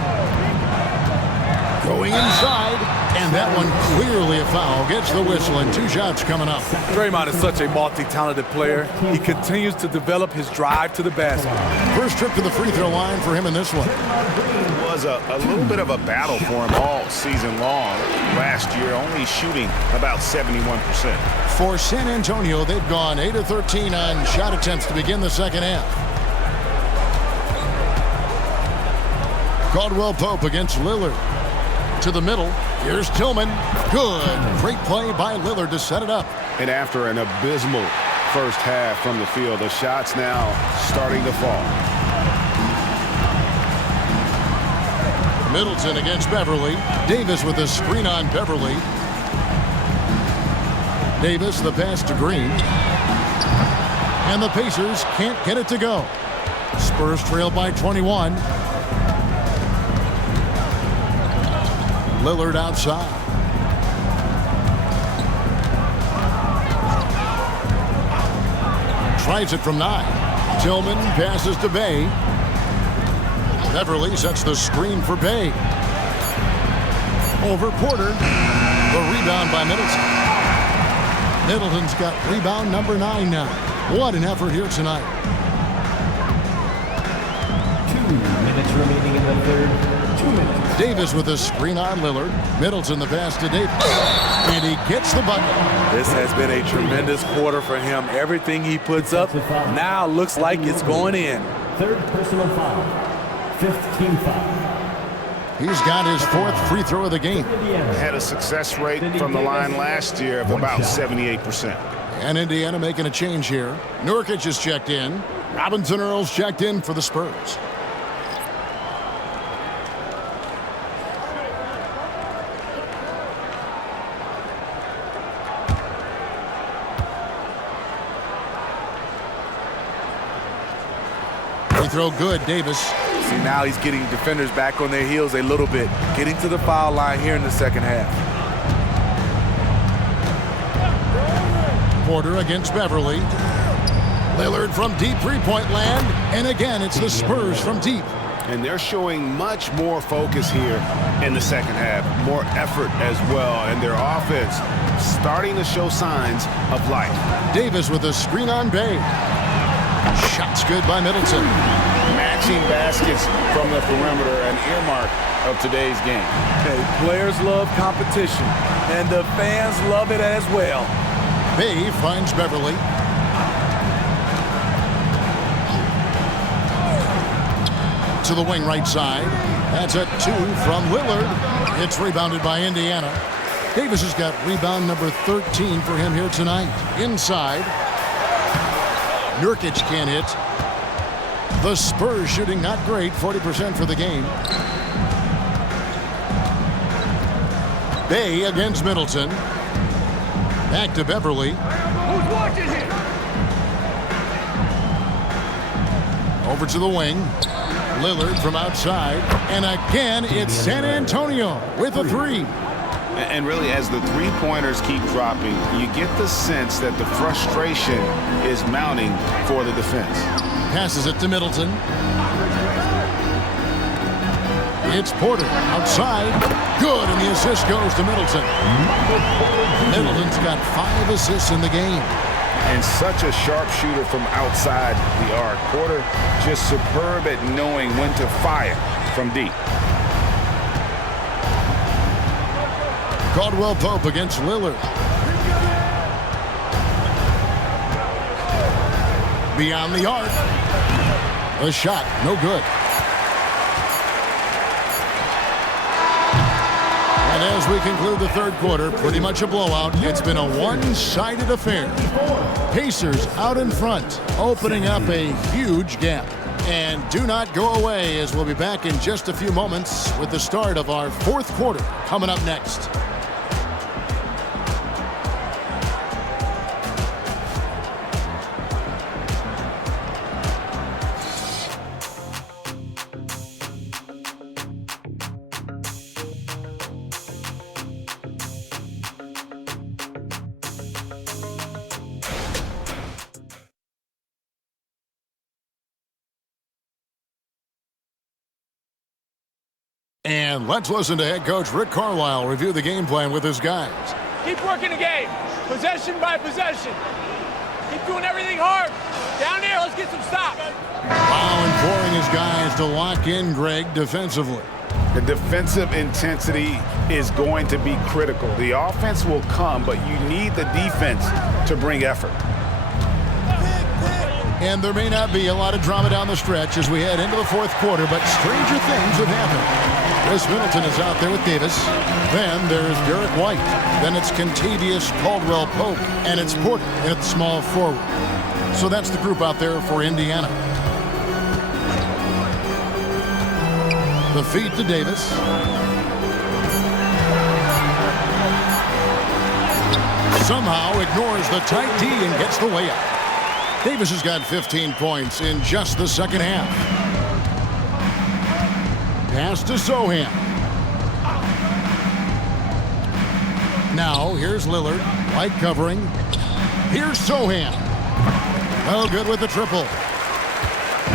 Going inside, and that one clearly a foul. Gets the whistle, and 2 shots coming up. Draymond is such a multi-talented player. He continues to develop his drive to the basket. First trip to the free throw line for him in this one. It was a little bit of a battle for him all season long. Last year, only shooting about 71%. For San Antonio, they've gone 8 of 13 on shot attempts to begin the second half. Caldwell-Pope against Lillard. To the middle. Here's Tillman. Good. Great play by Lillard to set it up. And after an abysmal first half from the field, the shots now starting to fall. Middleton against Beverly. Davis with a screen on Beverly. Davis, the pass to Green. And the Pacers can't get it to go. Spurs trail by 21. Lillard outside. Tries it from 9. Tillman passes to Bay. Beverly sets the screen for Bay. Over Porter. The rebound by Middleton. Middleton's got rebound number 9 now. What an effort here tonight. 2 minutes remaining in the third. 2 minutes. Davis with a screen on Lillard. Middleton the pass to Davis. And he gets the bucket. This has been a tremendous quarter for him. Everything he puts up now looks like it's going in. 3rd personal foul. 5th team foul. He's got his 4th free throw of the game. Had a success rate from the line last year of about 78%. And Indiana making a change here. Nurkic is checked in. Robinson Earl's checked in for the Spurs. Free throw good, Davis. See, now he's getting defenders back on their heels a little bit, getting to the foul line here in the second half. Porter against Beverly. Lillard from deep three-point land. And again, it's the Spurs from deep. And they're showing much more focus here in the second half. More effort as well. And their offense starting to show signs of life. Davis with a screen on Bay. Shots good by Middleton. Matching baskets from the perimeter, an earmark of today's game. Hey, players love competition, and the fans love it as well. Bay finds Beverly. To the wing right side. That's a 2 from Lillard. It's rebounded by Indiana. Davis has got rebound number 13 for him here tonight. Inside. Nurkic can't hit. The Spurs shooting not great, 40% for the game. Bay against Middleton. Back to Beverly. Who's watching here? Over to the wing. Lillard from outside. And again, it's San Antonio with a 3. And really, as the three-pointers keep dropping, you get the sense that the frustration is mounting for the defense. Passes it to Middleton. It's Porter outside. Good, and the assist goes to Middleton. Middleton's got 5 assists in the game. And such a sharp shooter from outside the arc. Porter just superb at knowing when to fire from deep. Caldwell Pope against Lillard. Beyond the arc. A shot, no good. And as we conclude the third quarter, pretty much a blowout. It's been a one-sided affair. Pacers out in front, opening up a huge gap. And do not go away, as we'll be back in just a few moments with the start of our fourth quarter coming up next. And let's listen to head coach Rick Carlisle review the game plan with his guys. Keep working the game, possession by possession. Keep doing everything hard. Down there, let's get some stops. Wow, imploring his guys to lock in, Greg, defensively. The defensive intensity is going to be critical. The offense will come, but you need the defense to bring effort. And there may not be a lot of drama down the stretch as we head into the fourth quarter, but stranger things have happened. Chris Middleton is out there with Davis. Then there's Derek White. Then it's Contavious Caldwell Pope. And it's Porter at the small forward. So that's the group out there for Indiana. The feed to Davis. Somehow ignores the tight D and gets the layup. Davis has got 15 points in just the second half. Pass to Sohan. Now, here's Lillard. White covering. Here's Sohan. Well, good with the triple.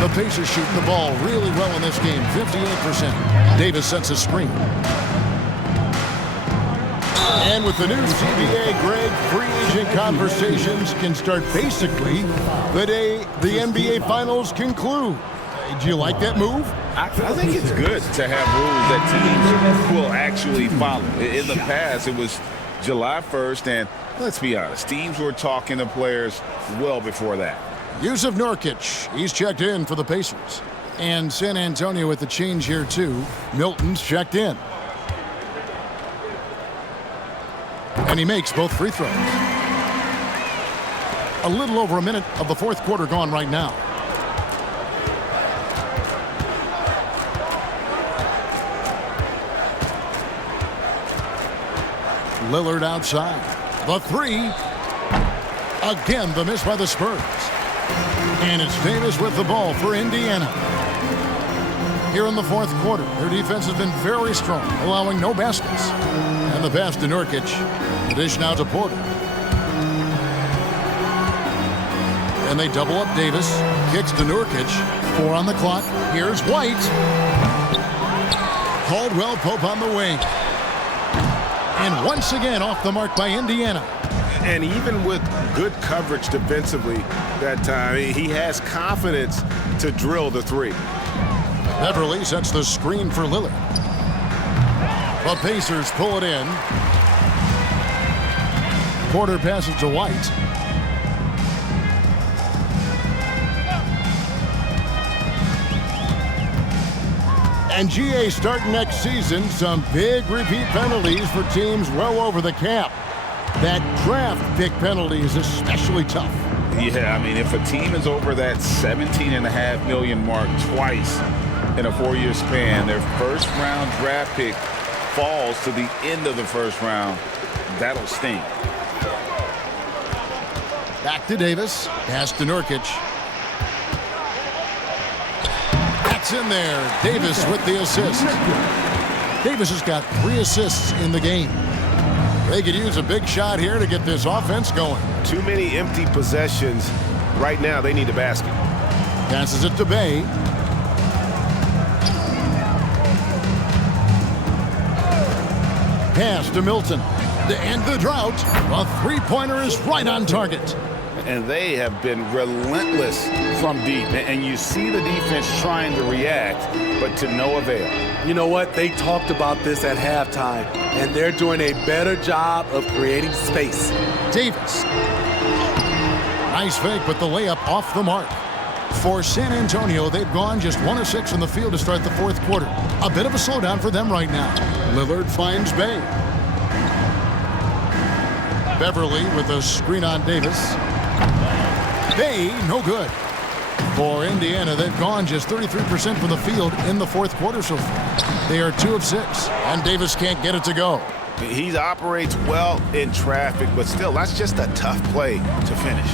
The Pacers shooting the ball really well in this game, 58%. Davis sets a screen. And with the new CBA, Greg, free agent conversations can start basically the day the NBA Finals conclude. Do you like that move? I think it's good to have rules that teams will actually follow. In the past, it was July 1st, and let's be honest, teams were talking to players well before that. Yusuf Nurkic, he's checked in for the Pacers. And San Antonio with the change here, too. Milton's checked in. And he makes both free throws. A little over a minute of the fourth quarter gone right now. Lillard outside. The three. Again, the miss by the Spurs. And it's Davis with the ball for Indiana. Here in the fourth quarter, their defense has been very strong, allowing no baskets. And the pass to Nurkic. The dish now to Porter. And they double up Davis. Kicks to Nurkic. 4 on the clock. Here's White. Caldwell Pope on the wing. And once again off the mark by Indiana. And even with good coverage defensively that time, he has confidence to drill the three. Beverly sets the screen for Lillard. The Pacers pull it in. Porter passes to White. And GA starting next season, some big repeat penalties for teams well over the cap. That draft pick penalty is especially tough. Yeah, I mean, if a team is over that $17.5 million mark twice in a 4-year span, their first round draft pick falls to the end of the first round, that'll sting. Back to Davis. Pass to Nurkic. That's in there. Davis with the assist. Davis has got 3 assists in the game. They could use a big shot here to get this offense going. Too many empty possessions. Right now, they need a basket. Passes it to Bay. Pass to Milton. To end the drought, a three-pointer is right on target. And they have been relentless from deep. And you see the defense trying to react, but to no avail. You know what? They talked about this at halftime, and they're doing a better job of creating space. Davis. Nice fake, but the layup off the mark. For San Antonio, they've gone just 1 of 6 from the field to start the fourth quarter. A bit of a slowdown for them right now. Lillard finds Bay. Beverly with a screen on Davis. Bay, no good. For Indiana, they've gone just 33% from the field in the fourth quarter so far. They are 2 of 6, and Davis can't get it to go. He operates well in traffic, but still, that's just a tough play to finish.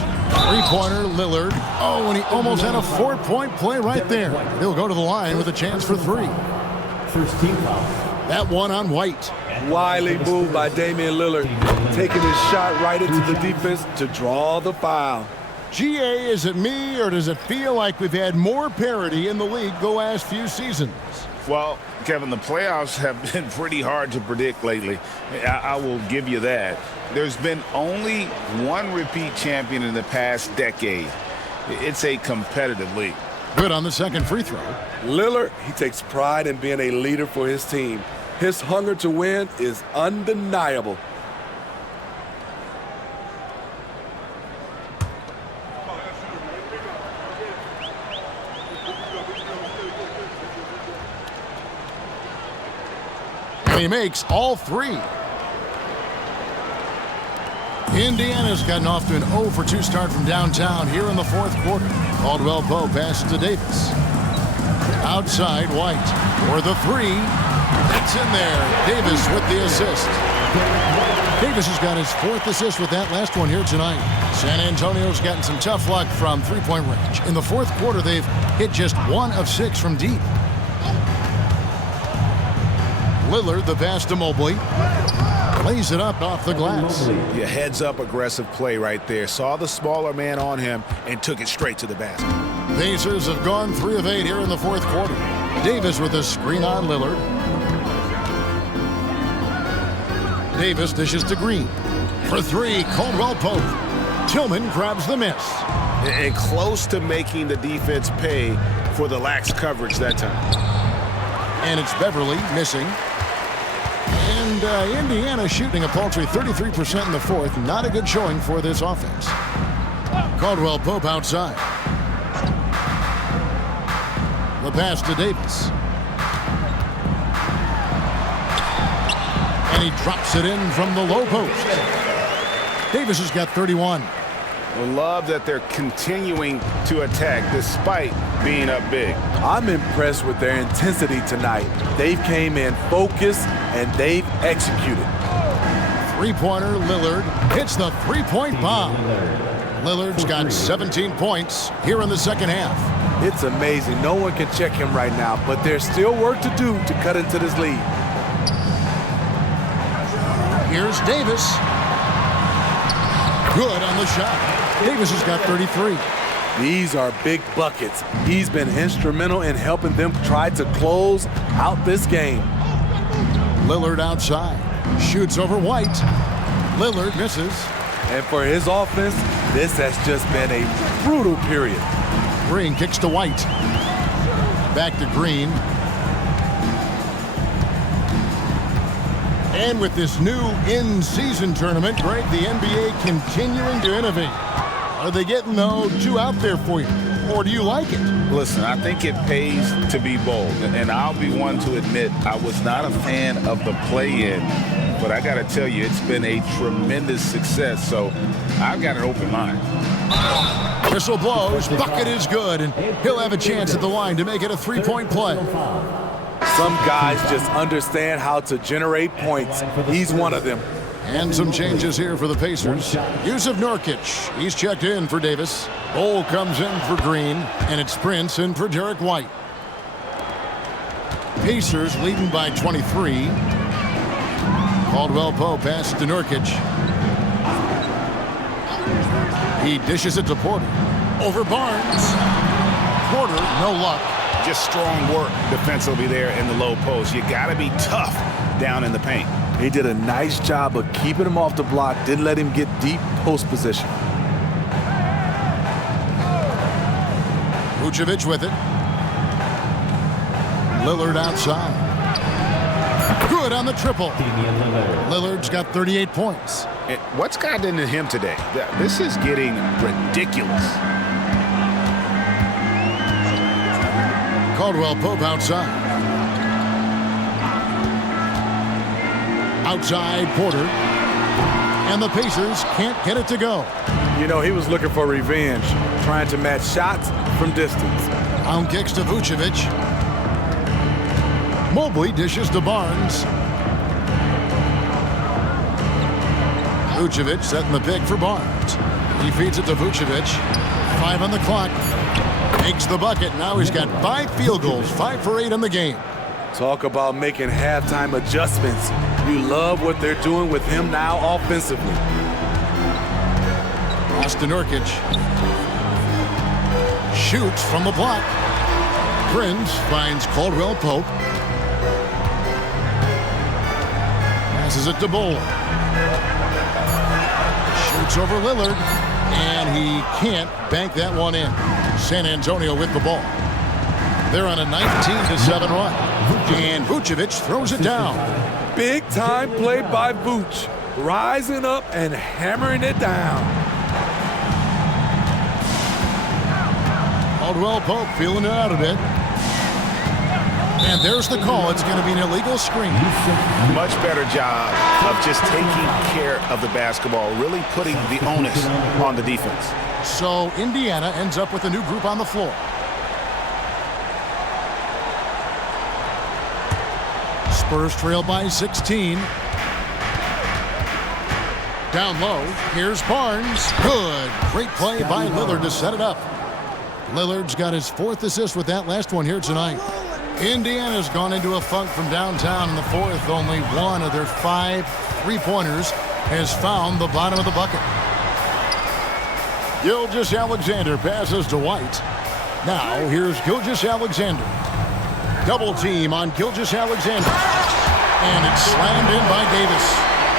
Three-pointer, Lillard. Oh, and he almost had a 4-point play right there. He'll go to the line with a chance for 3. First team foul. That one on White. Wily move by Damian Lillard, taking his shot right into the defense to draw the foul. GA, is it me, or does it feel like we've had more parity in the league the last few seasons? Well, Kevin, the playoffs have been pretty hard to predict lately. I will give you that. There's been only one repeat champion in the past decade. It's a competitive league. Good on the second free throw. Lillard, he takes pride in being a leader for his team. His hunger to win is undeniable. And he makes all 3. Indiana's gotten off to an 0 for 2 start from downtown here in the fourth quarter. Caldwell Pope passes to Davis. Outside, White for the 3. That's in there. Davis with the assist. Davis has got his 4th assist with that last one here tonight. San Antonio's gotten some tough luck from three-point range. In the fourth quarter, they've hit just 1 of 6 from deep. Lillard, the pass to Mobley. Lays it up off the glass. Yeah, heads-up aggressive play right there. Saw the smaller man on him and took it straight to the basket. Pacers have gone 3 of 8 here in the fourth quarter. Davis with a screen on Lillard. Davis dishes to Green. For 3, Caldwell Pope. Tillman grabs the miss. And close to making the defense pay for the lax coverage that time. And it's Beverly missing. And Indiana shooting a paltry 33% in the fourth. Not a good showing for this offense. Caldwell Pope outside. The pass to Davis. And he drops it in from the low post. Davis has got 31. I love that they're continuing to attack despite being up big. I'm impressed with their intensity tonight. They've came in focused and they've executed. Three-pointer, Lillard hits the three-point bomb. Lillard's got 17 points here in the second half. It's amazing. No one can check him right now, but there's still work to do to cut into this lead. Here's Davis. Good on the shot. Davis has got 33. These are big buckets. He's been instrumental in helping them try to close out this game. Lillard outside. Shoots over White. Lillard misses. And for his offense, this has just been a brutal period. Green kicks to White. Back to Green. And with this new in-season tournament, Greg, the NBA continuing to innovate. Are they getting, though, too out there for you? Or do you like it? Listen, I think it pays to be bold. And I'll be one to admit I was not a fan of the play-in. But I got to tell you, it's been a tremendous success. So I've got an open mind. Whistle blows. Bucket is good. And he'll have a chance at the line to make it a three-point play. Some guys just understand how to generate points. He's one of them. And some changes here for the Pacers. Yusuf Nurkic, he's checked in for Davis. Bol comes in for Green, and it's Prince in for Derek White. Pacers leading by 23. Caldwell Pope passes to Nurkic. He dishes it to Porter. Over Barnes. Porter, no luck. Just strong work defensively there in the low post. You got to be tough down in the paint. He did a nice job of keeping him off the block, didn't let him get deep post position. Vucevic with it. Lillard outside. Good on the triple. Lillard's got 38 points. And what's gotten into him today? This is getting ridiculous. Caldwell Pope outside. Outside Porter. And the Pacers can't get it to go. You know, he was looking for revenge, trying to match shots from distance. On kicks to Vucevic. Mobley dishes to Barnes. Vucevic setting the pick for Barnes. He feeds it to Vucevic. 5 on the clock. Makes the bucket. Now he's got 5 field goals, 5 for 8 in the game. Talk about making halftime adjustments. You love what they're doing with him now offensively. Pass to Nurkic. Shoots from the block. Prince finds Caldwell Pope. Passes it to Bol. Shoots over Lillard. And he can't bank that one in. San Antonio with the ball. They're on a 19-7 run. And Vucevic throws it down. Big time play by Vooch. Rising up and hammering it down. Caldwell Pope feeling it out a bit. And there's the call. It's going to be an illegal screen. Much better job of just taking care of the basketball, really putting the onus on the defense. So Indiana ends up with a new group on the floor. Spurs trail by 16. Down low, here's Barnes. Good. Great play by Lillard to set it up. Lillard's got his 4th assist with that last one here tonight. Indiana's gone into a funk from downtown in the 4th. Only one of their 5 3-pointers has found the bottom of the bucket. Gilgeous-Alexander passes to White. Now here's Gilgeous-Alexander. Double team on Gilgeous-Alexander. And it's slammed in by Davis.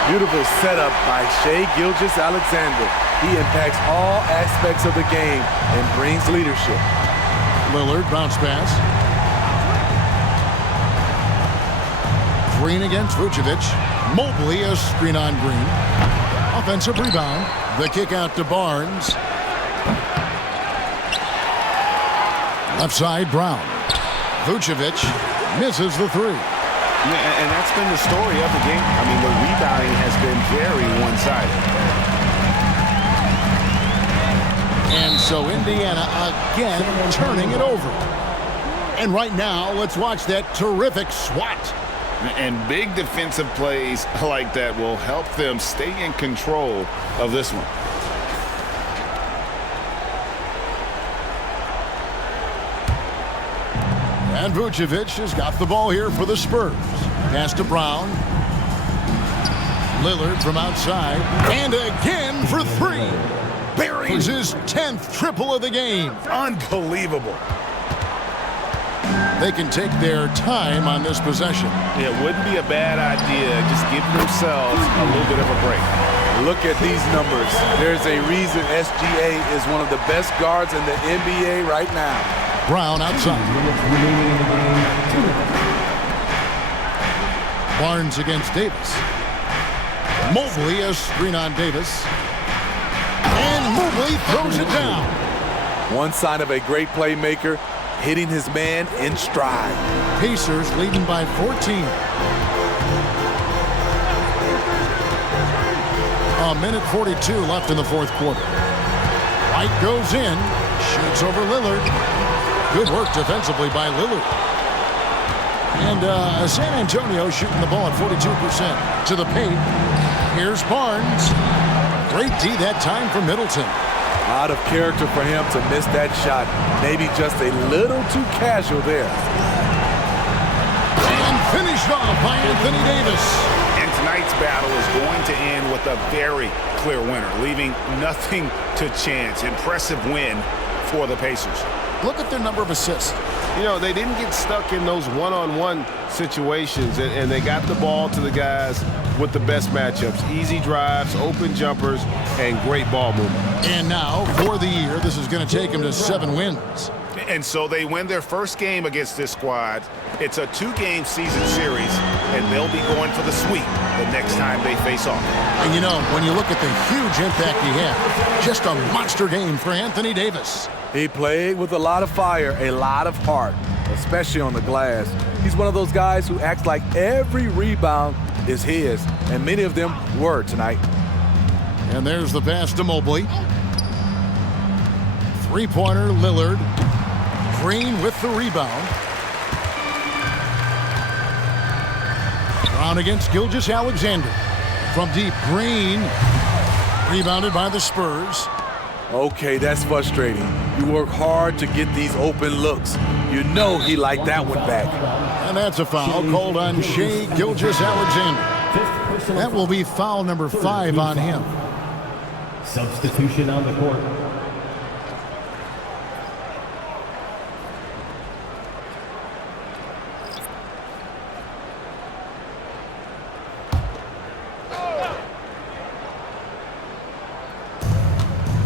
Beautiful setup by Shai Gilgeous-Alexander. He impacts all aspects of the game and brings leadership. Lillard bounce pass. Green against Vucevic. Mobley a screen on Green. Offensive rebound. The kick out to Barnes. Left side, Brown. Vucevic misses the three. Yeah, and that's been the story of the game. I mean, the rebounding has been very one-sided. And so Indiana again turning it over. And right now, let's watch that terrific swat. And big defensive plays like that will help them stay in control of this one. And Vucevic has got the ball here for the Spurs. Pass to Brown. Lillard from outside. And again for three. Buries his 10th triple of the game. Unbelievable. They can take their time on this possession. It wouldn't be a bad idea. Just give themselves a little bit of a break. Look at these numbers. There's a reason SGA is one of the best guards in the NBA right now. Brown outside. Barnes against Davis. Mobley a screen on Davis. And Mobley throws it down. One sign of a great playmaker, hitting his man in stride. Pacers leading by 14. A minute 42 left in the fourth quarter. White goes in, shoots over Lillard. Good work defensively by Lillard. And San Antonio shooting the ball at 42% to the paint. Here's Barnes. Great D that time for Middleton. Out of character for him to miss that shot. Maybe just a little too casual there. And finished off by Anthony Davis. And tonight's battle is going to end with a very clear winner, leaving nothing to chance. Impressive win for the Pacers. Look at their number of assists. You know, they didn't get stuck in those one-on-one situations, and they got the ball to the guys with the best matchups. Easy drives, open jumpers, and great ball movement. And now, for the year, this is going to take them to 7 wins. And so they win their first game against this squad. It's a 2-game season series, and they'll be going for the sweep the next time they face off. And you know, when you look at the huge impact he had, just a monster game for Anthony Davis. He played with a lot of fire, a lot of heart, especially on the glass. He's one of those guys who acts like every rebound is his, and many of them were tonight. And there's the pass to Mobley. Three-pointer, Lillard. Green with the rebound. Brown against Gilgeous-Alexander. From deep, Green. Rebounded by the Spurs. Okay, that's frustrating. You work hard to get these open looks. You know he liked that one back. And that's a foul called on Shai Gilgeous-Alexander. That will be foul number 5 on him. Substitution on the court.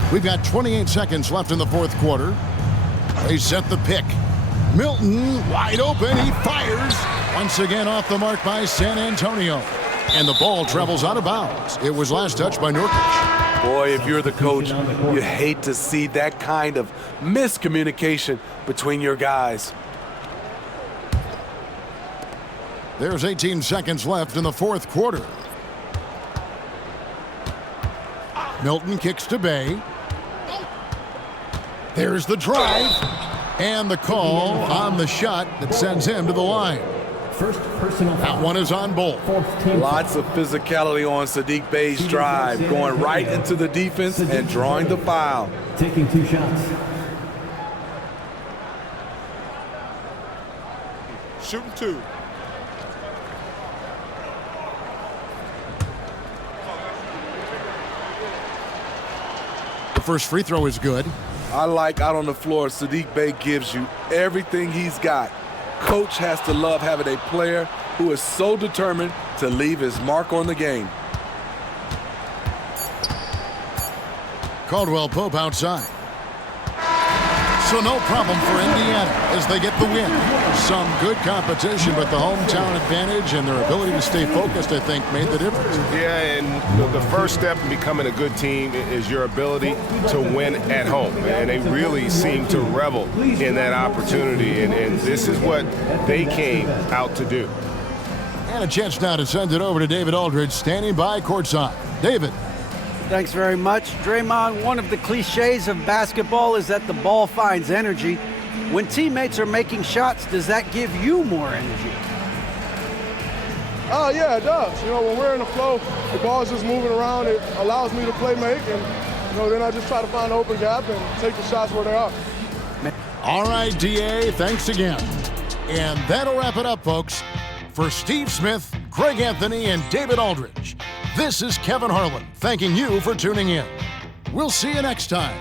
We've got 28 seconds left in the fourth quarter. They set the pick. Milton wide open. He fires. Once again off the mark by San Antonio. And the ball travels out of bounds. It was last touched by Nurkic. Boy, if you're the coach, you hate to see that kind of miscommunication between your guys. There's 18 seconds left in the fourth quarter. Milton kicks to Bay. There's the drive. And the call on the shot that sends him to the line. First personal foul. That one is on Bull. Lots of physicality on Sadiq Bey's drive, going right into the defense and drawing the foul. Taking 2 shots. Shooting 2. The first free throw is good. I like out on the floor, Sadiq Bey gives you everything he's got. Coach has to love having a player who is so determined to leave his mark on the game. Caldwell Pope outside. So no problem for Indiana as they get the win. Some good competition, but the hometown advantage and their ability to stay focused, I think, made the difference. Yeah, and the first step in becoming a good team is your ability to win at home. And they really seem to revel in that opportunity. And this is what they came out to do. And a chance now to send it over to David Aldridge, standing by courtside. David. Thanks very much. Draymond, one of the cliches of basketball is that the ball finds energy. When teammates are making shots, does that give you more energy? Oh, yeah, it does. You know, when we're in the flow, the ball's just moving around. It allows me to play make, and, you know, then I just try to find an open gap and take the shots where they are. All right, DA, thanks again. And that'll wrap it up, folks. For Steve Smith, Greg Anthony, and David Aldridge, this is Kevin Harlan thanking you for tuning in. We'll see you next time